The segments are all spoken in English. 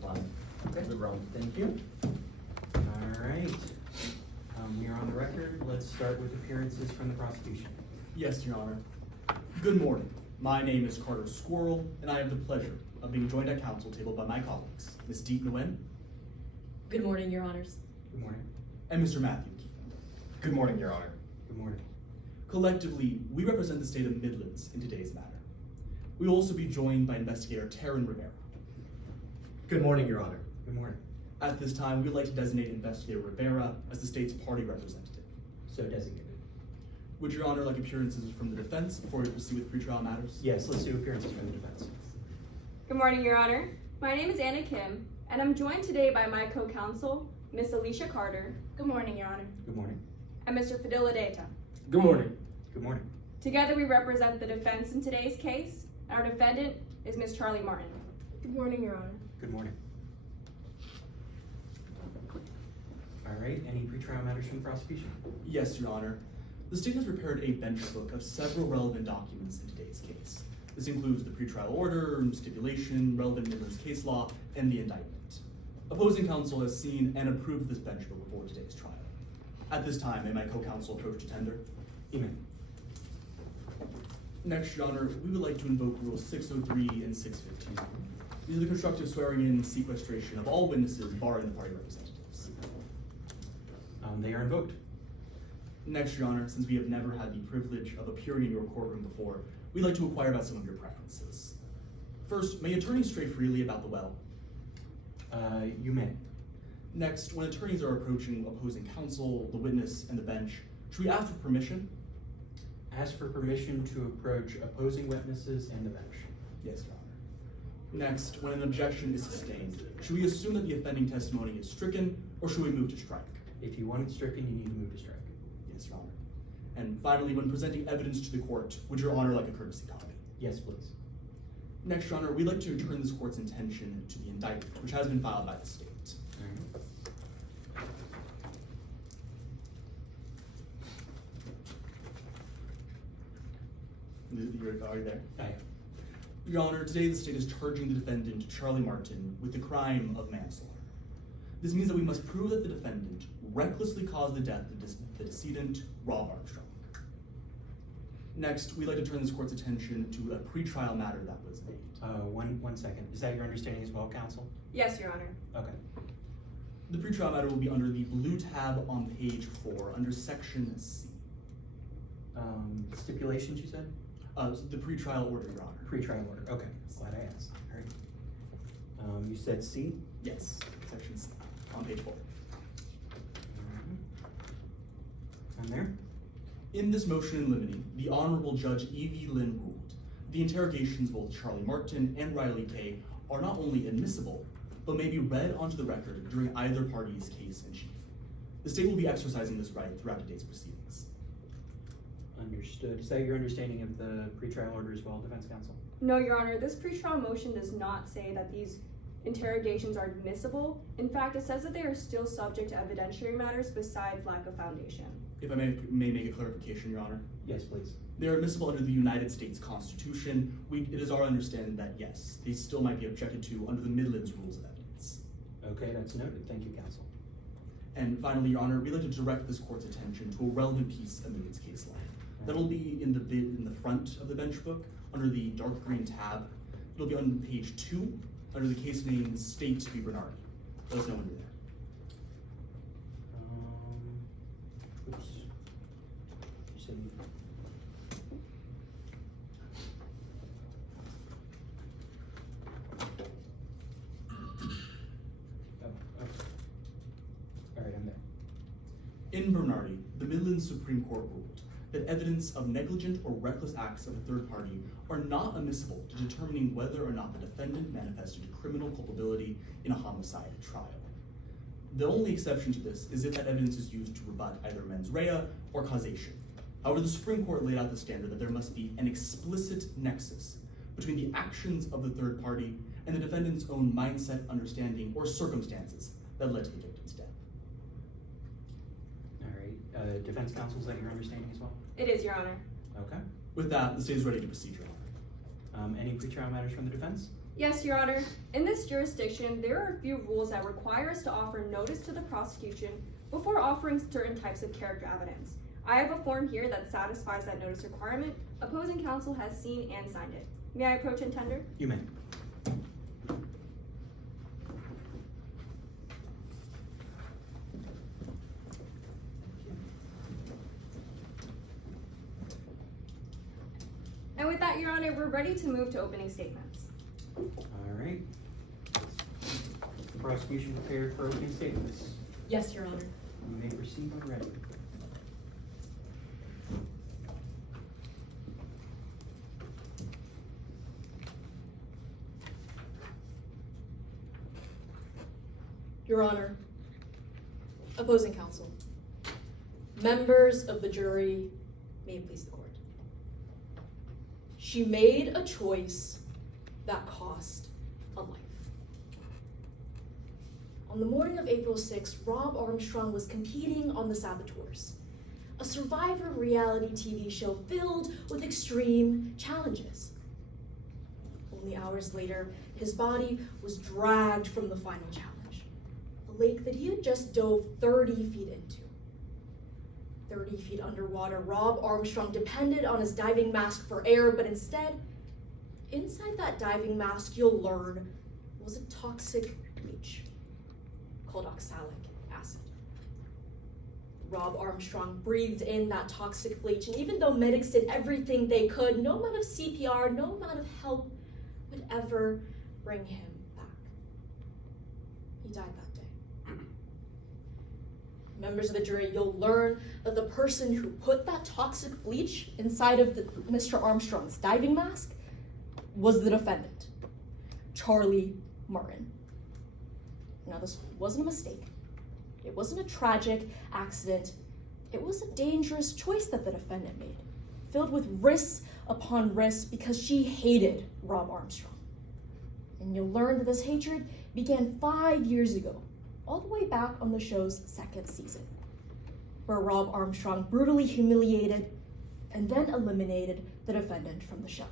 fun. Okay. Good run. Thank you. All right. We are on the record. Let's start with appearances from the prosecution. Yes, Your Honor. Good morning. My name is Carter Squirrel, and I have the pleasure of being joined at council table by my colleagues, Ms. Deep Nguyen. Good morning, Your Honors. Good morning. And Mr. Matthew Key. Good morning, Your Honor. Good morning. Collectively, we represent the state of Midlands in today's matter. We will also be joined by investigator Taryn Rivera. Good morning, Your Honor. Good morning. At this time, we would like to designate investigator Rivera as the state's party representative. So designated. Would Your Honor like appearances from the defense before we proceed with pretrial matters? Yes, let's do appearances from the defense. Good morning, Your Honor. My name is Anna Kim, and I'm joined today by my co-counsel, Miss Alicia Carter. Good morning, Your Honor. Good morning. And Mr. Fadil Adeta. Good morning. Good morning. Together we represent the defense in today's case, and our defendant is Miss Charlie Martin. Good morning, Your Honor. Good morning. All right, any pretrial matters from the prosecution? Yes, Your Honor. The state has prepared a bench book of several relevant documents in today's case. This includes the pretrial order, stipulation, relevant Midlands case law, and the indictment. Opposing counsel has seen and approved this bench book before today's trial. At this time, may my co-counsel approach to tender? Amen. Next, Your Honor, we would like to invoke Rules 603 and 615. These are the constructive swearing-in and sequestration of all witnesses barring the party representatives. They are invoked. Next, Your Honor, since we have never had the privilege of appearing in your courtroom before, we'd like to inquire about some of your preferences. First, may attorneys stray freely about the well? You may. Next, when attorneys are approaching opposing counsel, the witness, and the bench, should we ask for permission? Ask for permission to approach opposing witnesses and the bench. Yes, Your Honor. Next, when an objection is sustained, should we assume that the offending testimony is stricken, or should we move to strike? If you want it stricken, you need to move to strike. Yes, Your Honor. And finally, when presenting evidence to the court, would Your Honor like a courtesy copy? Yes, please. Next, Your Honor, we'd like to turn this court's attention to the indictment, which has been filed by the state. All right. Are you there? Aye. Your Honor, today the state is charging the defendant, Charlie Martin, with the crime of manslaughter. This means that we must prove that the defendant recklessly caused the death of the decedent, Rob Armstrong. Next, we'd like to turn this court's attention to a pretrial matter that was made. One second. Is that your understanding as well, counsel? Yes, Your Honor. Okay. The pretrial matter will be under the blue tab on page 4, under section C. Stipulations, you said? The pretrial order, Your Honor. Pretrial order. Okay. Glad I asked. All right. You said C? Yes, section C, on page 4. And there? In this motion in limine, the Honorable Judge E.V. Lynn ruled the interrogations of both Charlie Martin and Riley Kay are not only admissible, but may be read onto the record during either party's case in chief. The state will be exercising this right throughout today's proceedings. Understood. Is that your understanding of the pretrial order as well, defense counsel? No, Your Honor, this pretrial motion does not say that these interrogations are admissible. In fact, it says that they are still subject to evidentiary matters besides lack of foundation. If I may make a clarification, Your Honor. Yes, please. They are admissible under the United States Constitution. It is our understanding that, yes, they still might be objected to under the Midlands Rules of Evidence. Okay, that's noted. Thank you, counsel. And finally, Your Honor, we'd like to direct this court's attention to a relevant piece of Midlands case law. That'll be in the front of the bench book, under the dark green tab. It'll be on page 2, under the case name State v. Bernardi. Let us know when you're there. Oops. You said okay. All right, I'm there. In Bernardi, the Midlands Supreme Court ruled that evidence of negligent or reckless acts of a third party are not admissible to determining whether or not the defendant manifested criminal culpability in a homicide trial. The only exception to this is if that evidence is used to rebut either mens rea or causation. However, the Supreme Court laid out the standard that there must be an explicit nexus between the actions of the third party and the defendant's own mindset, understanding, or circumstances that led to the victim's death. All right. Defense counsel, is that your understanding as well? It is, Your Honor. Okay. With that, the state is ready to proceed, Your Honor. Any pretrial matters from the defense? Yes, Your Honor. In this jurisdiction, there are a few rules that require us to offer notice to the prosecution before offering certain types of character evidence. I have a form here that satisfies that notice requirement. Opposing counsel has seen and signed it. May I approach and tender? You may. And with that, Your Honor, we're ready to move to opening statements. All right. Is the prosecution prepared for opening statements? Yes, Your Honor. You may proceed when ready. Your Honor, opposing counsel, members of the jury, may it please the court. She made a choice that cost a life. On the morning of April 6th, Rob Armstrong was competing on The Saboteurs, a survivor reality TV show filled with extreme challenges. Only hours later, his body was dragged from the final challenge, a lake that he had just dove 30 feet into. 30 feet underwater, Rob Armstrong depended on his diving mask for air, but instead, inside that diving mask, you'll learn, was a toxic bleach called oxalic acid. Rob Armstrong breathed in that toxic bleach, and even though medics did everything they could, no amount of CPR, no amount of help would ever bring him back. He died that day. Members of the jury, you'll learn that the person who put that toxic bleach inside of Mr. Armstrong's diving mask was the defendant, Charlie Martin. Now, this wasn't a mistake. It wasn't a tragic accident. It was a dangerous choice that the defendant made, filled with risks upon risks because she hated Rob Armstrong. And you'll learn that this hatred began 5 years ago, all the way back on the show's second season, where Rob Armstrong brutally humiliated and then eliminated the defendant from the show.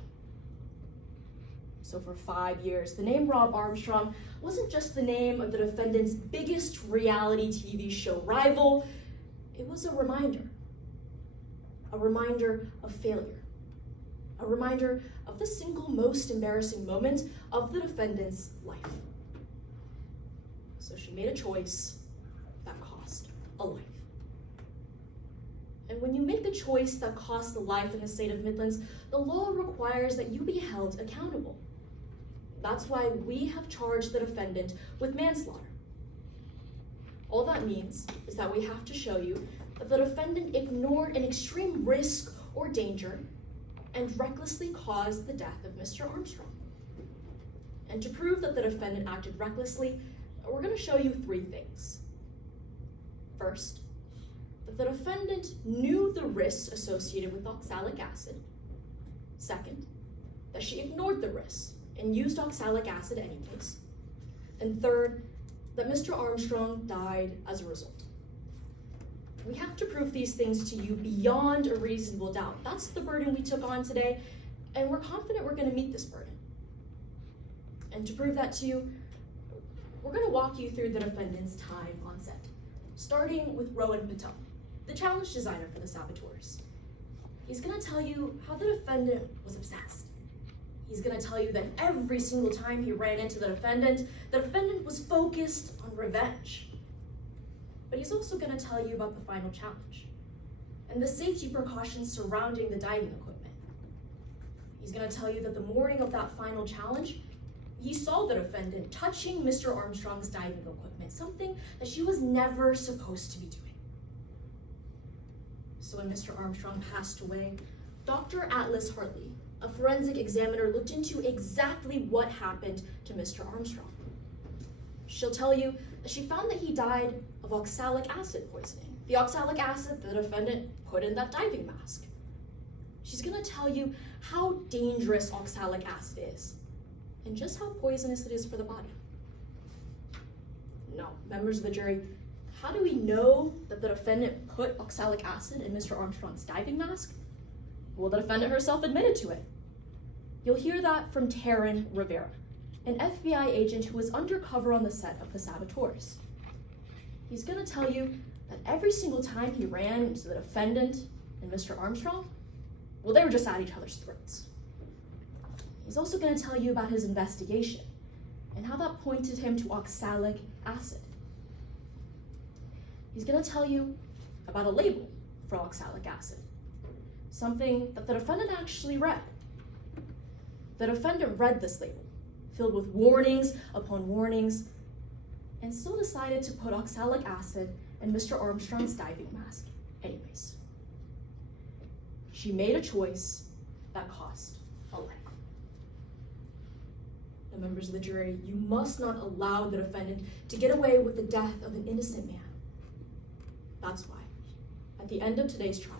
So for 5 years, the name Rob Armstrong wasn't just the name of the defendant's biggest reality TV show rival, it was a reminder of failure, a reminder of the single most embarrassing moment of the defendant's life. So she made a choice that cost a life. And when you make the choice that costs a life in the state of Midlands, the law requires that you be held accountable. That's why we have charged the defendant with manslaughter. All that means is that we have to show you that the defendant ignored an extreme risk or danger and recklessly caused the death of Mr. Armstrong. And to prove that the defendant acted recklessly, we're going to show you 3 things. First, that the defendant knew the risks associated with oxalic acid. Second, that she ignored the risks and used oxalic acid anyways. And third, that Mr. Armstrong died as a result. We have to prove these things to you beyond a reasonable doubt. That's the burden we took on today, and we're confident we're going to meet this burden. And to prove that to you, we're going to walk you through the defendant's time on set, starting with Rowan Patel, the challenge designer for the Saboteurs. He's going to tell you how the defendant was obsessed. He's going to tell you that every single time he ran into the defendant was focused on revenge. But he's also going to tell you about the final challenge and the safety precautions surrounding the diving equipment. He's going to tell you that the morning of that final challenge, he saw the defendant touching Mr. Armstrong's diving equipment, something that she was never supposed to be doing. So when Mr. Armstrong passed away, Dr. Atlas Hartley, a forensic examiner, looked into exactly what happened to Mr. Armstrong. She'll tell you that she found that he died of oxalic acid poisoning, the oxalic acid the defendant put in that diving mask. She's going to tell you how dangerous oxalic acid is and just how poisonous it is for the body. Now, members of the jury, how do we know that the defendant put oxalic acid in Mr. Armstrong's diving mask? Well, the defendant herself admitted to it. You'll hear that from Taryn Rivera, an FBI agent who was undercover on the set of The Saboteurs. He's gonna tell you that every single time he ran into the defendant and Mr. Armstrong, well, they were just at each other's throats. He's also gonna tell you about his investigation and how that pointed him to oxalic acid. He's gonna tell you about a label for oxalic acid, something that the defendant actually read. The defendant read this label, filled with warnings upon warnings, and still decided to put oxalic acid in Mr. Armstrong's diving mask anyways. She made a choice that cost a life. Now, members of the jury, you must not allow the defendant to get away with the death of an innocent man. That's why, at the end of today's trial,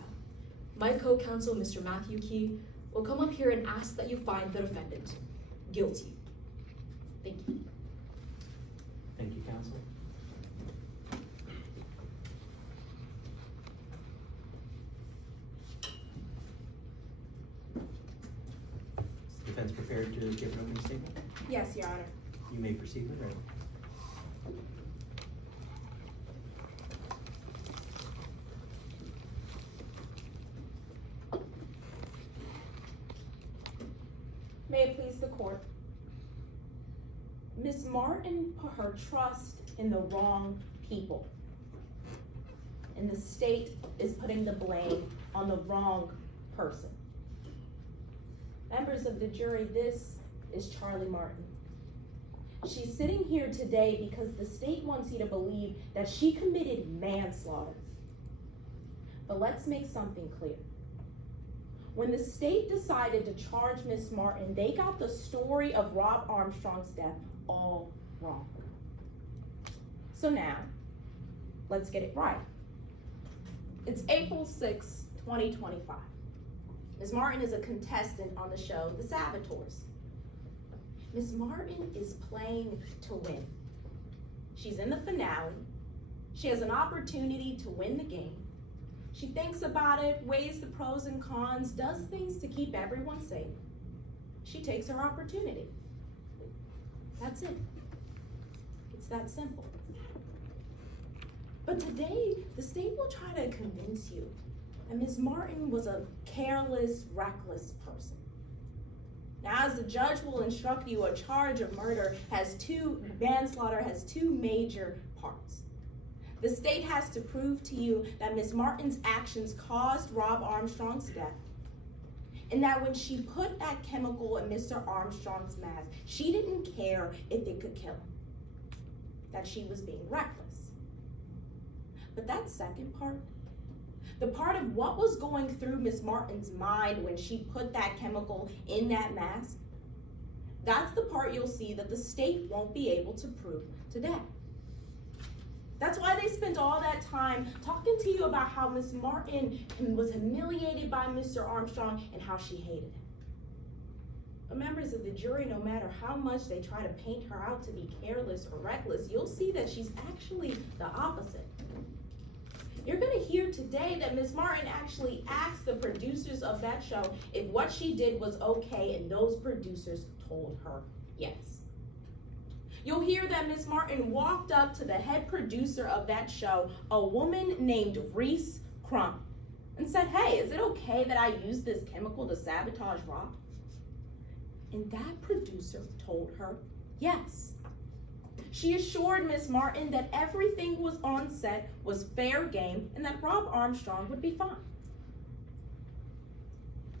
my co-counsel, Mr. Matthew Key, will come up here and ask that you find the defendant guilty. Thank you. Thank you, counsel. Is the defense prepared to give an opening statement? Yes, Your Honor. You may proceed with it. May it please the court. Ms. Martin put her trust in the wrong people. And the state is putting the blame on the wrong person. Members of the jury, this is Charlie Martin. She's sitting here today because the state wants you to believe that she committed manslaughter. But let's make something clear. When the state decided to charge Ms. Martin, they got the story of Rob Armstrong's death all wrong. So now, let's get it right. It's April 6, 2025. Ms. Martin is a contestant on the show, The Saboteurs. Ms. Martin is playing to win. She's in the finale. She has an opportunity to win the game. She thinks about it, weighs the pros and cons, does things to keep everyone safe. She takes her opportunity. That's it. It's that simple. But today, the state will try to convince you that Ms. Martin was a careless, reckless person. Now, as the judge will instruct you, a charge of manslaughter has two major parts. The state has to prove to you that Ms. Martin's actions caused Rob Armstrong's death, and that when she put that chemical in Mr. Armstrong's mask, she didn't care if it could kill him, that she was being reckless. But that second part, the part of what was going through Ms. Martin's mind when she put that chemical in that mask, that's the part you'll see that the state won't be able to prove today. That's why they spent all that time talking to you about how Ms. Martin was humiliated by Mr. Armstrong and how she hated him. But members of the jury, no matter how much they try to paint her out to be careless or reckless, you'll see that she's actually the opposite. You're gonna hear today that Ms. Martin actually asked the producers of that show if what she did was okay, and those producers told her yes. You'll hear that Ms. Martin walked up to the head producer of that show, a woman named Reese Crump, and said, "Hey, is it okay that I use this chemical to sabotage Rob?" And that producer told her yes. She assured Ms. Martin that everything was on set was fair game and that Rob Armstrong would be fine.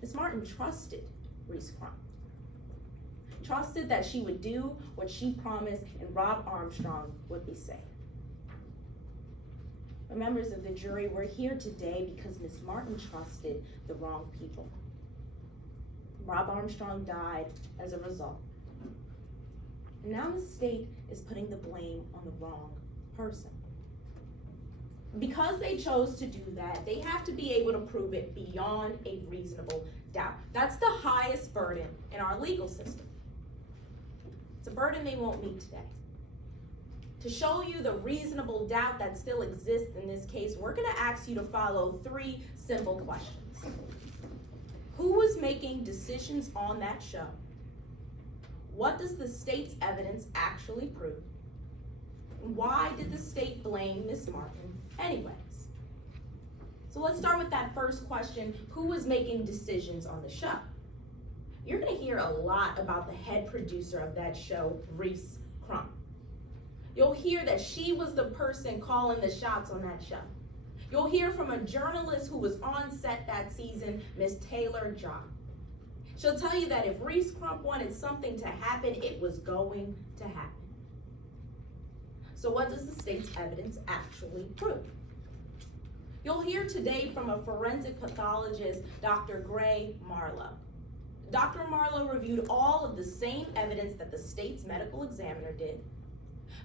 Ms. Martin trusted Reese Crump. Trusted that she would do what she promised and Rob Armstrong would be safe. But members of the jury, we're here today because Ms. Martin trusted the wrong people. Rob Armstrong died as a result. And now the state is putting the blame on the wrong person. Because they chose to do that, they have to be able to prove it beyond a reasonable doubt. That's the highest burden in our legal system. It's a burden they won't meet today. To show you the reasonable doubt that still exists in this case, we're going to ask you to follow three simple questions. Who was making decisions on that show? what does the state's evidence actually prove? Why did the state blame Miss Martin anyways? So let's start with that first question, who was making decisions on the show? You're gonna hear a lot about the head producer of that show, Reese Crump. You'll hear that she was the person calling the shots on that show. You'll hear from a journalist who was on set that season, Miss Taylor John. She'll tell you that if Reese Crump wanted something to happen, it was going to happen. So what does the state's evidence actually prove? You'll hear today from a forensic pathologist, Dr. Gray Marlowe. Dr. Marlowe reviewed all of the same evidence that the state's medical examiner did,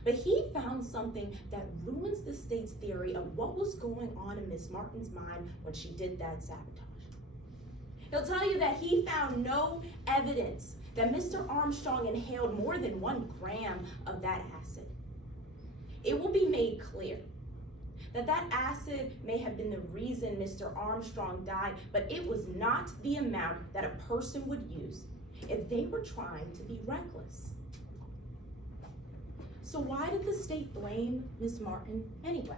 but he found something that ruins the state's theory of what was going on in Miss Martin's mind when she did that sabotage. He'll tell you that he found no evidence that Mr. Armstrong inhaled more than 1 gram of that acid. It will be made clear that that acid may have been the reason Mr. Armstrong died, but it was not the amount that a person would use if they were trying to be reckless. So why did the state blame Miss Martin anyway?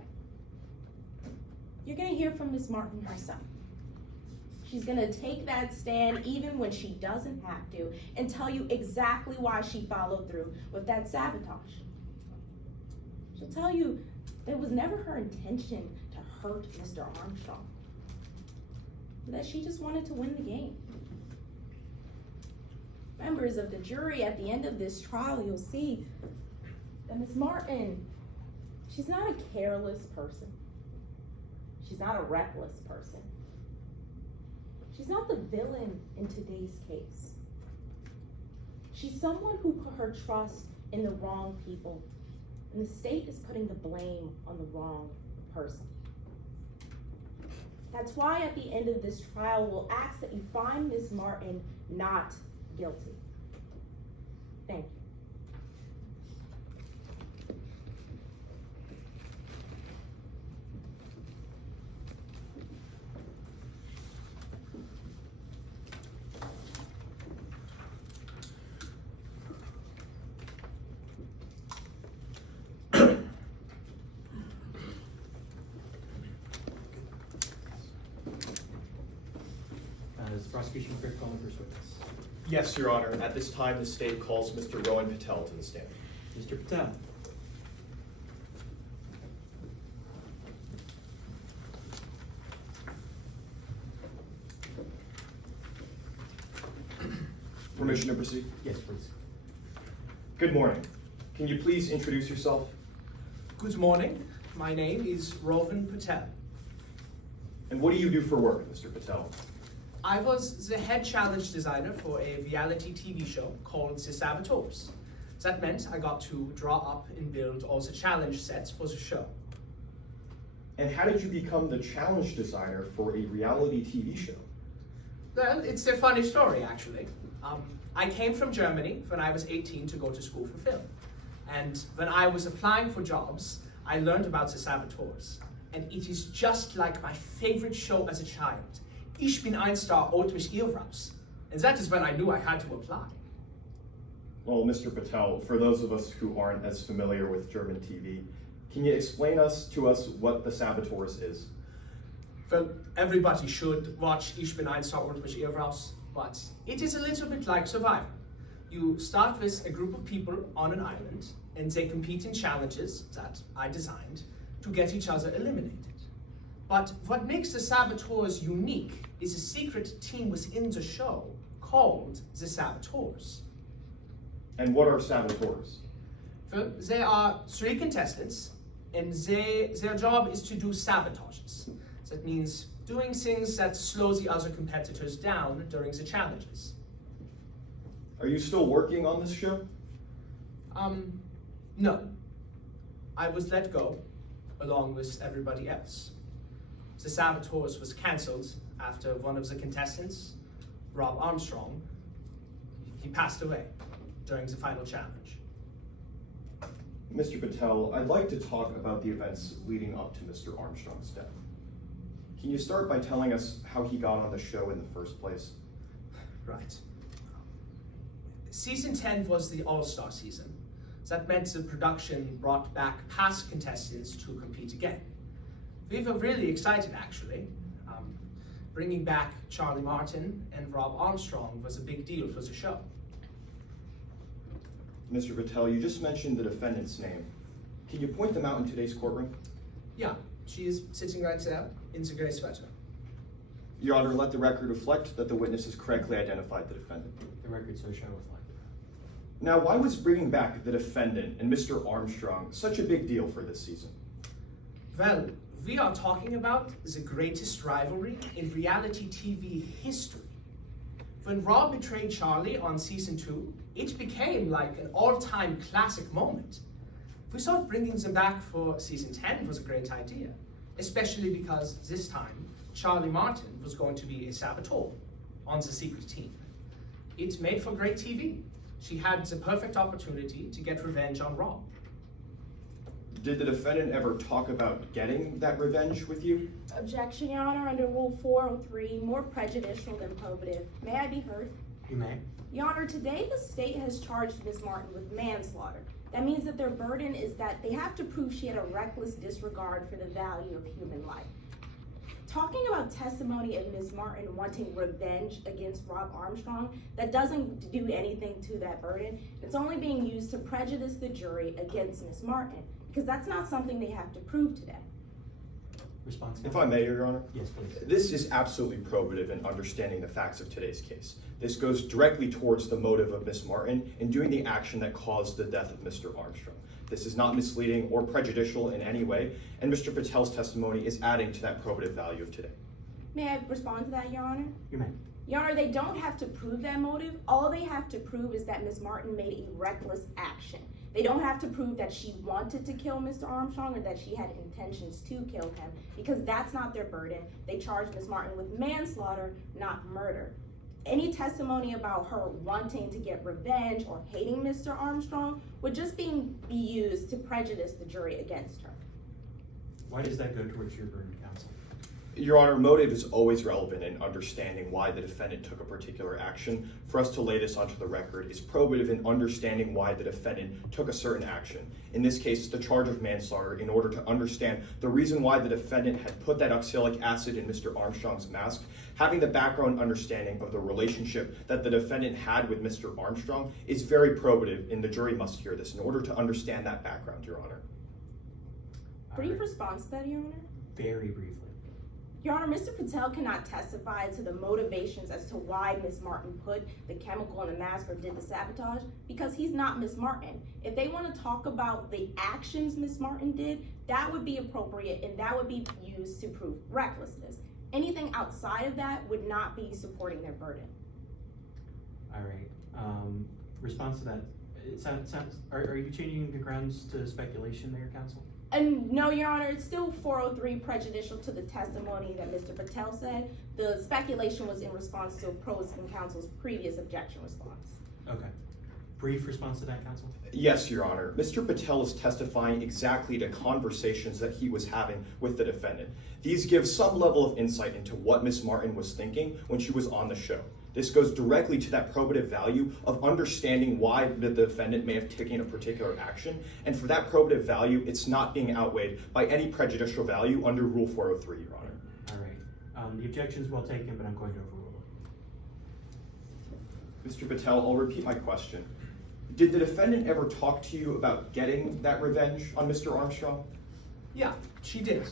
You're gonna hear from Miss Martin herself. She's gonna take that stand even when she doesn't have to and tell you exactly why she followed through with that sabotage. She'll tell you that it was never her intention to hurt Mr. Armstrong, that she just wanted to win the game. Members of the jury, at the end of this trial, you'll see that Miss Martin, she's not a careless person. She's not a reckless person. She's not the villain in today's case. She's someone who put her trust in the wrong people, and the state is putting the blame on the wrong person. That's why at the end of this trial, we'll ask that you find Miss Martin not guilty. Thank you. Is the prosecution clerk calling the first witness? Yes, Your Honor. At this time, the state calls Mr. Rowan Patel to the stand. Mr. Patel. Permission to proceed? Yes, please. Good morning. Can you please introduce yourself? Good morning. My name is Rowan Patel. And what do you do for work, Mr. Patel? I was the head challenge designer for a reality TV show called The Saboteurs. That meant I got to draw up and build all the challenge sets for the show. And how did you become the challenge designer for a reality TV show? Well, it's a funny story, actually. I came from Germany when I was 18 to go to school for film. And when I was applying for jobs, I learned about The Saboteurs. And it is just like my favorite show as a child. Ich bin ein Star, holt mich ihr raus. And that is when I knew I had to apply. Well, Mr. Patel, for those of us who aren't as familiar with German TV, can you explain to us what The Saboteurs is? Well, everybody should watch Ich bin ein Star, holt mich ihr raus. But it is a little bit like Survivor. You start with a group of people on an island, and they compete in challenges that I designed to get each other eliminated. But what makes the Saboteurs unique is a secret team within the show called the Saboteurs. And what are saboteurs? Well, they are 3 contestants, and their job is to do sabotages. That means doing things that slow the other competitors down during the challenges. Are you still working on this show? No. I was let go, along with everybody else. The Saboteurs was cancelled after one of the contestants, Rob Armstrong, he passed away during the final challenge. Mr. Patel, I'd like to talk about the events leading up to Mr. Armstrong's death. Can you start by telling us how he got on the show in the first place? Right. Season 10 was the all-star season. So that meant the production brought back past contestants to compete again. We were really excited, actually. Bringing back Charlie Martin and Rob Armstrong was a big deal for the show. Mr. Patel, you just mentioned the defendant's name. Can you point them out in today's courtroom? Yeah, she is sitting right there in the gray sweater. Your Honor, let the record reflect that the witness has correctly identified the defendant. The record so shall reflect. Now, why was bringing back the defendant and Mr. Armstrong such a big deal for this season? Well, we are talking about the greatest rivalry in reality TV history. When Rob betrayed Charlie on season 2, it became like an all-time classic moment. We thought bringing them back for season 10 was a great idea, especially because this time Charlie Martin was going to be a saboteur on the secret team. It made for great TV. She had the perfect opportunity to get revenge on Rob. Did the defendant ever talk about getting that revenge with you? Objection, Your Honor, under Rule 403, more prejudicial than probative. May I be heard? You may. Your Honor, today the state has charged Ms. Martin with manslaughter. That means that their burden is that they have to prove she had a reckless disregard for the value of human life. Talking about testimony of Ms. Martin wanting revenge against Rob Armstrong, that doesn't do anything to that burden. It's only being used to prejudice the jury against Ms. Martin, because that's not something they have to prove today. Response? If I may, Your Honor? Yes, please. This is absolutely probative in understanding the facts of today's case. This goes directly towards the motive of Ms. Martin in doing the action that caused the death of Mr. Armstrong. This is not misleading or prejudicial in any way, and Mr. Patel's testimony is adding to that probative value of today. May I respond to that, Your Honor? You may. Your Honor, they don't have to prove that motive. All they have to prove is that Ms. Martin made a reckless action. They don't have to prove that she wanted to kill Mr. Armstrong or that she had intentions to kill him, because that's not their burden. They charged Ms. Martin with manslaughter, not murder. Any testimony about her wanting to get revenge or hating Mr. Armstrong would just be used to prejudice the jury against her. Why does that go towards your burden, counsel? Your Honor, motive is always relevant in understanding why the defendant took a particular action. For us to lay this onto the record is probative in understanding why the defendant took a certain action. In this case, the charge of manslaughter, in order to understand the reason why the defendant had put that oxalic acid in Mr. Armstrong's mask, having the background understanding of the relationship that the defendant had with Mr. Armstrong is very probative, and the jury must hear this in order to understand that background, Your Honor. Brief response to that, Your Honor? Very briefly. Your Honor, Mr. Patel cannot testify to the motivations as to why Ms. Martin put the chemical in the mask or did the sabotage, because he's not Ms. Martin. If they want to talk about the actions Ms. Martin did, that would be appropriate and that would be used to prove recklessness. Anything outside of that would not be supporting their burden. All right. Response to that. It sounds. Are you changing the grounds to speculation there, counsel? And no, Your Honor, it's still 403 prejudicial to the testimony that Mr. Patel said. The speculation was in response to opposing counsel's previous objection response. Okay. Brief response to that, counsel? Yes, Your Honor. Mr. Patel is testifying exactly to conversations that he was having with the defendant. These give some level of insight into what Ms. Martin was thinking when she was on the show. This goes directly to that probative value of understanding why the defendant may have taken a particular action, and for that probative value, it's not being outweighed by any prejudicial value under Rule 403, Your Honor. All right. The objection's well taken, but I'm going to overrule it. Mr. Patel, I'll repeat my question. Did the defendant ever talk to you about getting that revenge on Mr. Armstrong? Yeah, she did.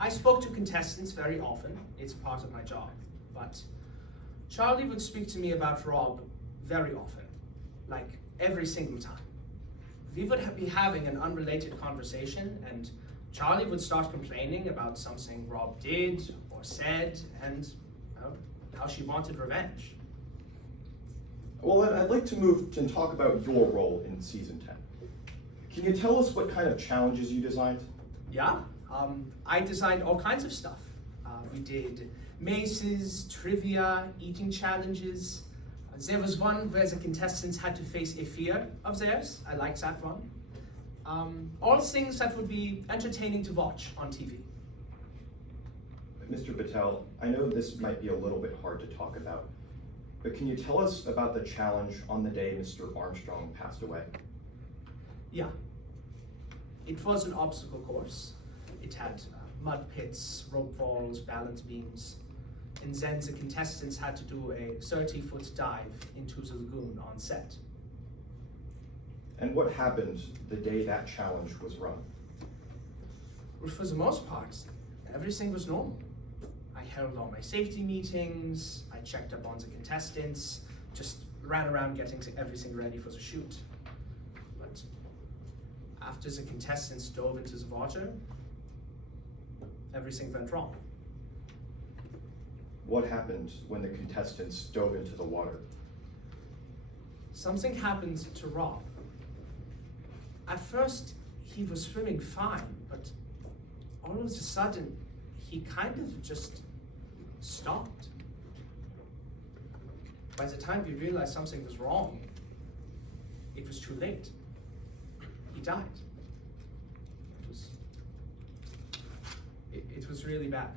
I spoke to contestants very often. It's part of my job. But Charlie would speak to me about Rob very often, like every single time. We would be having an unrelated conversation, and Charlie would start complaining about something Rob did or said, and how she wanted revenge. Well, I'd like to move and talk about your role in season 10. Can you tell us what kind of challenges you designed? Yeah, I designed all kinds of stuff. We did mazes, trivia, eating challenges. There was one where the contestants had to face a fear of theirs. I liked that one. All things that would be entertaining to watch on TV. Mr. Patel, I know this might be a little bit hard to talk about, But can you tell us about the challenge on the day Mr. Armstrong passed away? Yeah. It was an obstacle course. It had mud pits, rope falls, balance beams. And then the contestants had to do a 30-foot dive into the lagoon on set. And what happened the day that challenge was run? Well, for the most part, everything was normal. I held all my safety meetings, I checked up on the contestants, just ran around getting everything ready for the shoot. But after the contestants dove into the water, everything went wrong. What happened when the contestants dove into the water? Something happened to Rob. At first, he was swimming fine, but all of a sudden, he kind of just stopped. By the time we realized something was wrong, it was too late. He died. It was really bad.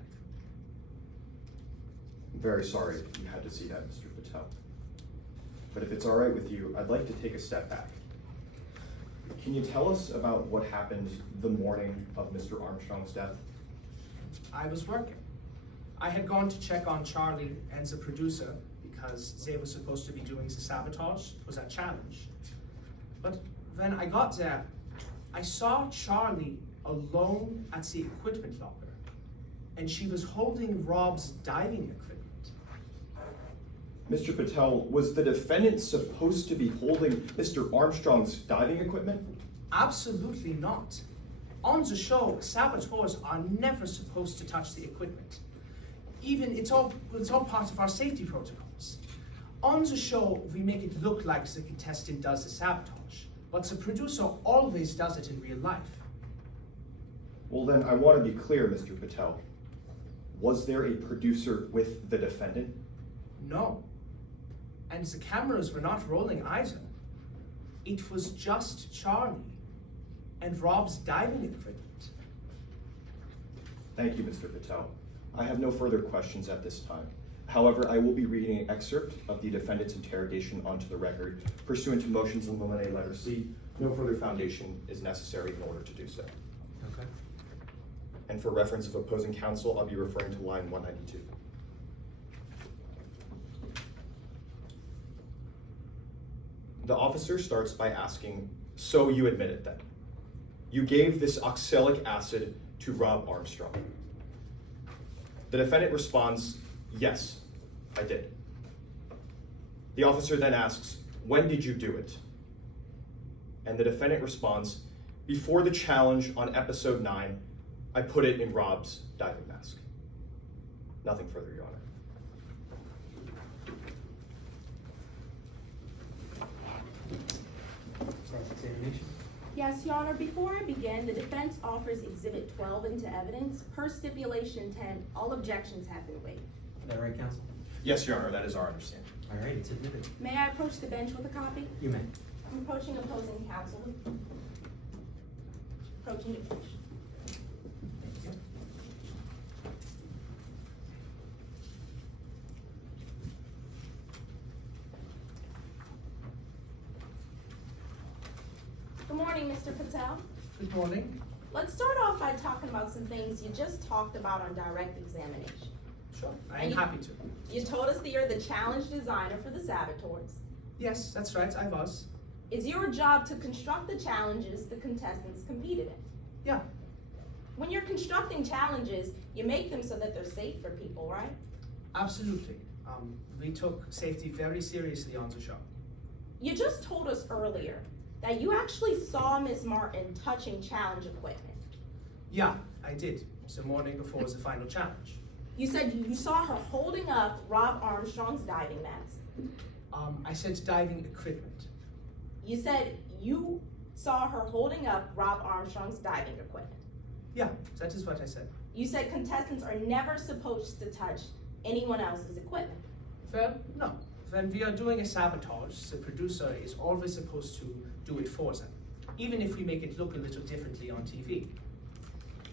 I'm very sorry you had to see that, Mr. Patel. But if it's all right with you, I'd like to take a step back. Can you tell us about what happened the morning of Mr. Armstrong's death? I was working. I had gone to check on Charlie and the producer because they were supposed to be doing the sabotage. It was a challenge. But when I got there, I saw Charlie alone at the equipment locker, and she was holding Rob's diving equipment. Mr. Patel, was the defendant supposed to be holding Mr. Armstrong's diving equipment? Absolutely not. On the show, saboteurs are never supposed to touch the equipment. Even it's all part of our safety protocols. On the show, we make it look like the contestant does the sabotage, but the producer always does it in real life. Well then, I want to be clear, Mr. Patel. Was there a producer with the defendant? No. And the cameras were not rolling either. It was just Charlie and Rob's diving equipment. Thank you, Mr. Patel. I have no further questions at this time. However, I will be reading an excerpt of the defendant's interrogation onto the record pursuant to motions in limine letter C. No further foundation is necessary in order to do so. Okay. And for reference of opposing counsel, I'll be referring to line 192. The officer starts by asking, so you admit it then? You gave this oxalic acid to Rob Armstrong? The defendant responds, yes, I did. The officer then asks, when did you do it? And the defendant responds, before the challenge on episode 9, I put it in Rob's diving mask. Nothing further, Your Honor. Cross-examination. Yes, Your Honor, before I begin, the defense offers Exhibit 12 into evidence. Per stipulation 10, all objections have been waived. Is that right, counsel? Yes, Your Honor, that is our understanding. All right, it's admitted. May I approach the bench with a copy? You may. I'm approaching opposing counsel. Approaching the bench. Good morning, Mr. Patel. Good morning. Let's start off by talking about some things you just talked about on direct examination. Sure, I am happy to. You told us that you're the challenge designer for the saboteurs. Yes, that's right, I was. It's your job to construct the challenges the contestants competed in. Yeah. When you're constructing challenges, you make them so that they're safe for people, right? Absolutely. We took safety very seriously on the show. You just told us earlier that you actually saw Miss Martin touching challenge equipment. Yeah, I did. The morning before the final challenge. You said you saw her holding up Rob Armstrong's diving mask. I said diving equipment. You said you saw her holding up Rob Armstrong's diving equipment. Yeah, that is what I said. You said contestants are never supposed to touch anyone else's equipment. Well, no. When we are doing a sabotage, the producer is always supposed to do it for them, even if we make it look a little differently on TV.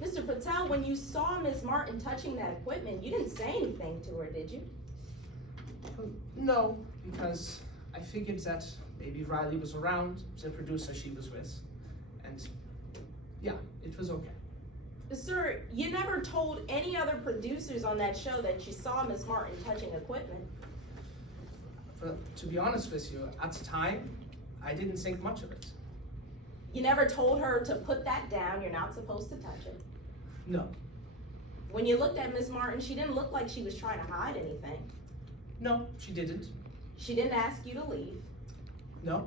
Mr. Patel, when you saw Miss Martin touching that equipment, you didn't say anything to her, did you? No, because I figured that maybe Riley was around, the producer she was with, and yeah, it was okay. Sir, you never told any other producers on that show that you saw Miss Martin touching equipment. But to be honest with you, at the time, I didn't think much of it. You never told her to put that down, you're not supposed to touch it. No, When you looked at Miss Martin, she didn't look like she was trying to hide anything. no, she didn't. She didn't ask you to leave. No,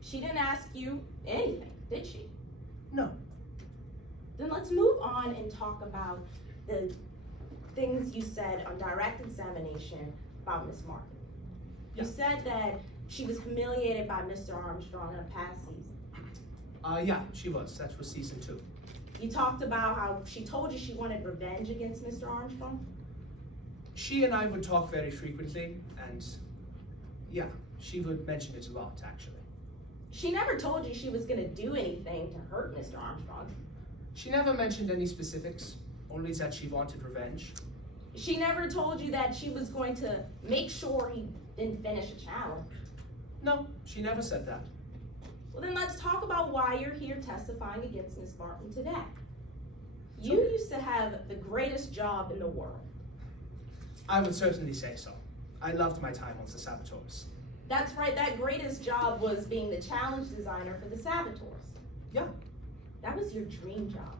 She didn't ask you anything, did she? no. Then let's move on and talk about the things you said on direct examination about Miss Martin. You Yeah. said that she was humiliated by Mr. Armstrong in a past season. Yeah, she was. That was season 2. You talked about how she told you she wanted revenge against Mr. Armstrong. She and I would talk very frequently, and yeah, she would mention it a lot, actually. She never told you she was gonna do anything to hurt Mr. Armstrong. She never mentioned any specifics, only that she wanted revenge. She never told you that she was going to make sure he didn't finish a challenge. No, she never said that. Well, then let's talk about why you're here testifying against Miss Martin today. You used to have the greatest job in the world. I would certainly say so. I loved my time on the Saboteurs. That's right, that greatest job was being the challenge designer for the Saboteurs. Yeah, That was your dream job.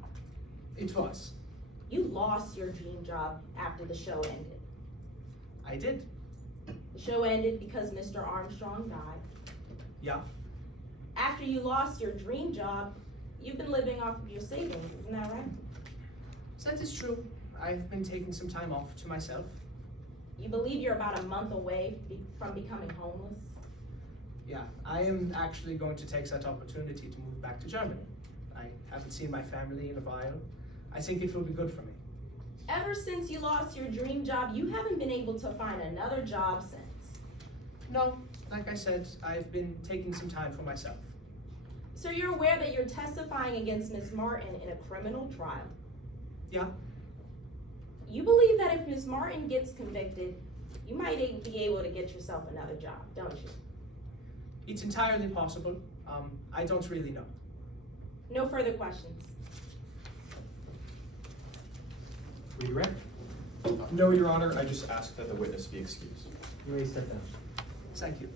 it was. You lost your dream job after the show ended. I did. The show ended because Mr. Armstrong died. Yeah, After you lost your dream job, you've been living off of your savings, isn't that right? that is true. I've been taking some time off to myself. You believe you're about a month away from becoming homeless? Yeah, I am actually going to take that opportunity to move back to Germany. I haven't seen my family in a while. I think it will be good for me. Ever since you lost your dream job, you haven't been able to find another job since. No, like I said, I've been taking some time for myself. So you're aware that you're testifying against Miss Martin in a criminal trial. Yeah, You believe that if Miss Martin gets convicted, you might be able to get yourself another job, don't you? it's entirely possible. I don't really know. No further questions. Redirect. No, Your Honor, I just ask that the witness be excused. You may step down. Thank you.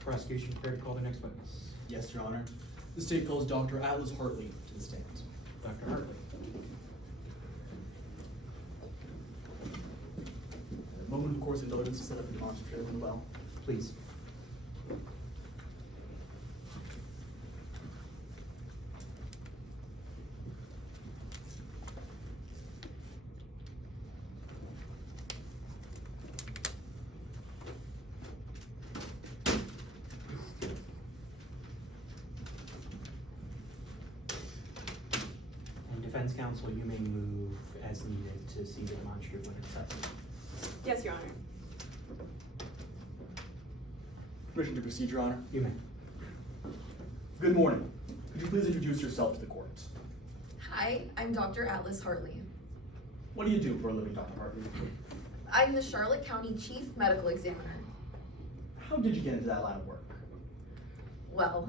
Prosecution, prepared to call the next witness. Yes, Your Honor. The state calls Dr. Atlas Hartley to the stand. Dr. Hartley. A moment of course indulgence to set up the demonstrator as well. Please. And defense counsel, you may move as needed to see the demonstrative when it's set. Yes, Your Honor. Permission to proceed, Your Honor. You may. Good morning. Could you please introduce yourself to the court? Hi, I'm Dr. Atlas Hartley. What do you do for a living, Dr. Hartley? I'm the Charlotte County Chief Medical Examiner. How did you get into that line of work? Well,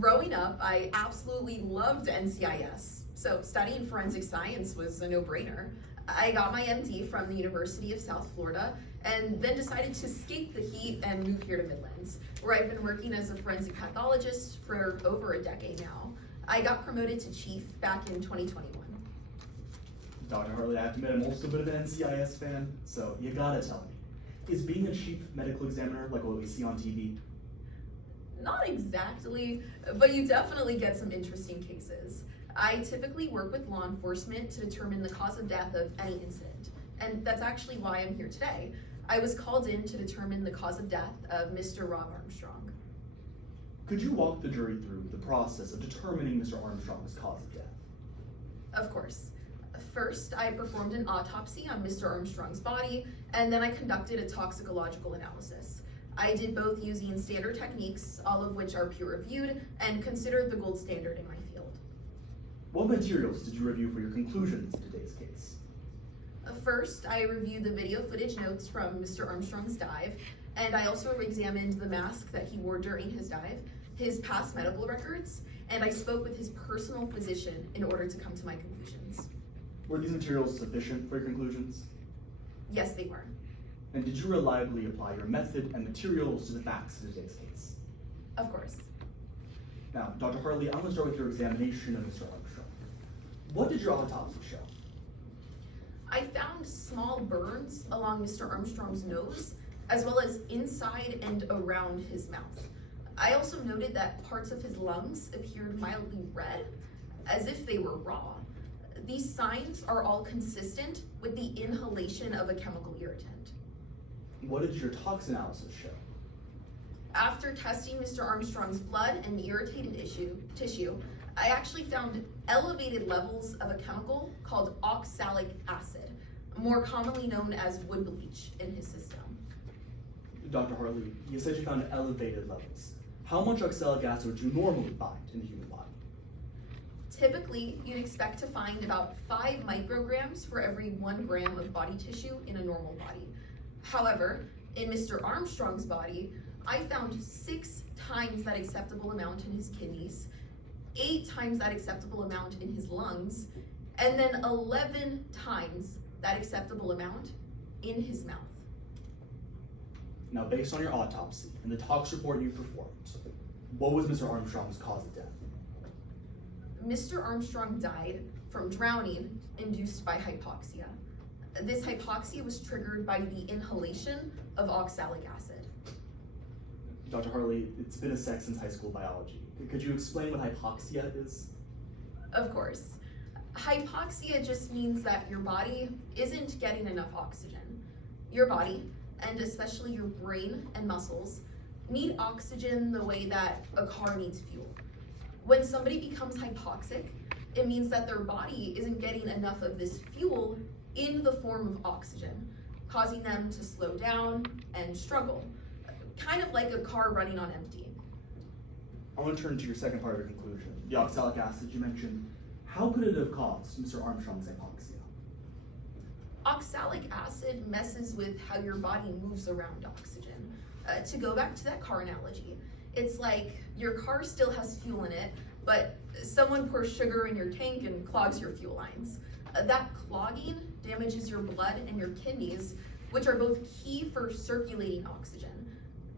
growing up, I absolutely loved NCIS, so studying forensic science was a no-brainer. I got my MD from the University of South Florida and then decided to escape the heat and move here to Midlands, where I've been working as a forensic pathologist for over a decade now. I got promoted to chief back in 2021. Dr. Hartley, I have to admit I'm also a bit of an NCIS fan, so you gotta tell me. Is being a chief medical examiner like what we see on TV? Not exactly, but you definitely get some interesting cases. I typically work with law enforcement to determine the cause of death of any incident, and that's actually why I'm here today. I was called in to determine the cause of death of Mr. Rob Armstrong. Could you walk the jury through the process of determining Mr. Armstrong's cause of death? Of course. First, I performed an autopsy on Mr. Armstrong's body, and then I conducted a toxicological analysis. I did both using standard techniques, all of which are peer-reviewed, and considered the gold standard in my field. What materials did you review for your conclusions in today's case? First, I reviewed the video footage notes from Mr. Armstrong's dive, and I also examined the mask that he wore during his dive, his past medical records, and I spoke with his personal physician in order to come to my conclusions. Were these materials sufficient for your conclusions? Yes, they were. And did you reliably apply your method and materials to the facts in today's case? Of course. Now, Dr. Hartley, I'm going to start with your examination of Mr. Armstrong. What did your autopsy show? I found small burns along Mr. Armstrong's nose, as well as inside and around his mouth. I also noted that parts of his lungs appeared mildly red, as if they were raw. These signs are all consistent with the inhalation of a chemical irritant. What did your tox analysis show? After testing Mr. Armstrong's blood and irritated tissue, I actually found elevated levels of a chemical called oxalic acid, more commonly known as wood bleach, in his system. Dr. Hartley, you said you found elevated levels. How much oxalic acid would you normally find in the human body? Typically, you'd expect to find about 5 micrograms for every 1 gram of body tissue in a normal body. However, in Mr. Armstrong's body, I found 6 times that acceptable amount in his kidneys, 8 times that acceptable amount in his lungs, and then 11 times that acceptable amount in his mouth. Now, based on your autopsy and the tox report you performed, what was Mr. Armstrong's cause of death? Mr. Armstrong died from drowning induced by hypoxia. This hypoxia was triggered by the inhalation of oxalic acid. Dr. Hartley, it's been a sec since high school biology. Could you explain what hypoxia is? Of course. Hypoxia just means that your body isn't getting enough oxygen. Your body, and especially your brain and muscles, need oxygen the way that a car needs fuel. When somebody becomes hypoxic, it means that their body isn't getting enough of this fuel in the form of oxygen, causing them to slow down and struggle, kind of like a car running on empty. I want to turn to your second part of your conclusion, the oxalic acid you mentioned. How could it have caused Mr. Armstrong's hypoxia? Oxalic acid messes with how your body moves around oxygen. To go back to that car analogy, it's like your car still has fuel in it, but someone pours sugar in your tank and clogs your fuel lines. That clogging damages your blood and your kidneys, which are both key for circulating oxygen.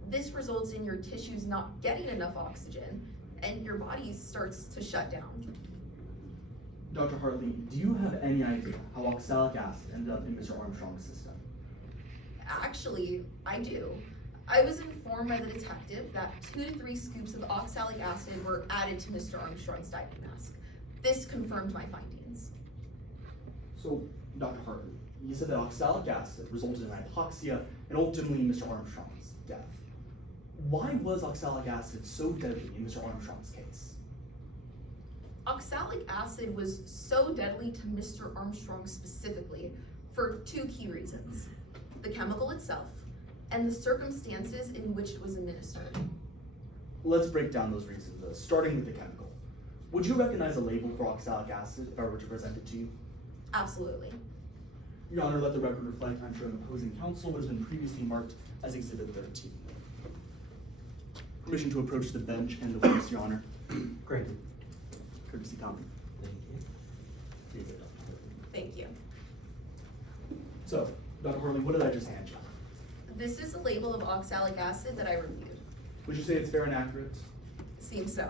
This results in your tissues not getting enough oxygen, and your body starts to shut down. Dr. Hartley, do you have any idea how oxalic acid ended up in Mr. Armstrong's system? Actually, I do. I was informed by the detective that 2 to 3 scoops of oxalic acid were added to Mr. Armstrong's diving mask. This confirmed my findings. So, Dr. Hartley, you said that oxalic acid resulted in hypoxia and ultimately Mr. Armstrong's death. Why was oxalic acid so deadly in Mr. Armstrong's case? Oxalic acid was so deadly to Mr. Armstrong specifically for 2 key reasons: the chemical itself and the circumstances in which it was administered. Let's break down those reasons, starting with the chemical. Would you recognize a label for oxalic acid if I were to present it to you? Absolutely. Your Honor, let the record reflect I'm sure an opposing counsel what has been previously marked as Exhibit 13. Permission to approach the bench and the witness, Your Honor. Granted. Courtesy copy. Thank you. Thank you. So, Dr. Hartley, what did I just hand you? This is a label of oxalic acid that I reviewed. Would you say it's fair and accurate? Seems so.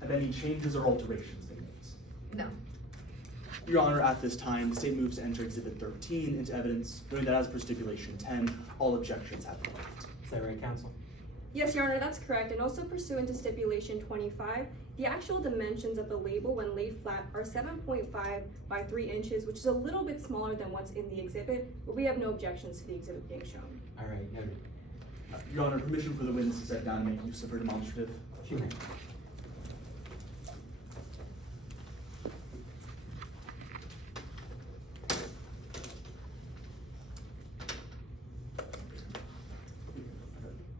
Have any changes or alterations been made? No. Your Honor, at this time, the state moves to enter Exhibit 13 into evidence, knowing that as per stipulation 10, all objections have been waived. Is that right, counsel? Yes, Your Honor, that's correct. And also pursuant to stipulation 25, The actual dimensions of the label when laid flat are 7.5 by 3 inches, which is a little bit smaller than what's in the exhibit, but we have no objections to the exhibit being shown. All right, noted. Your Honor, permission for the witness to sit down and make use of her demonstrative. She may.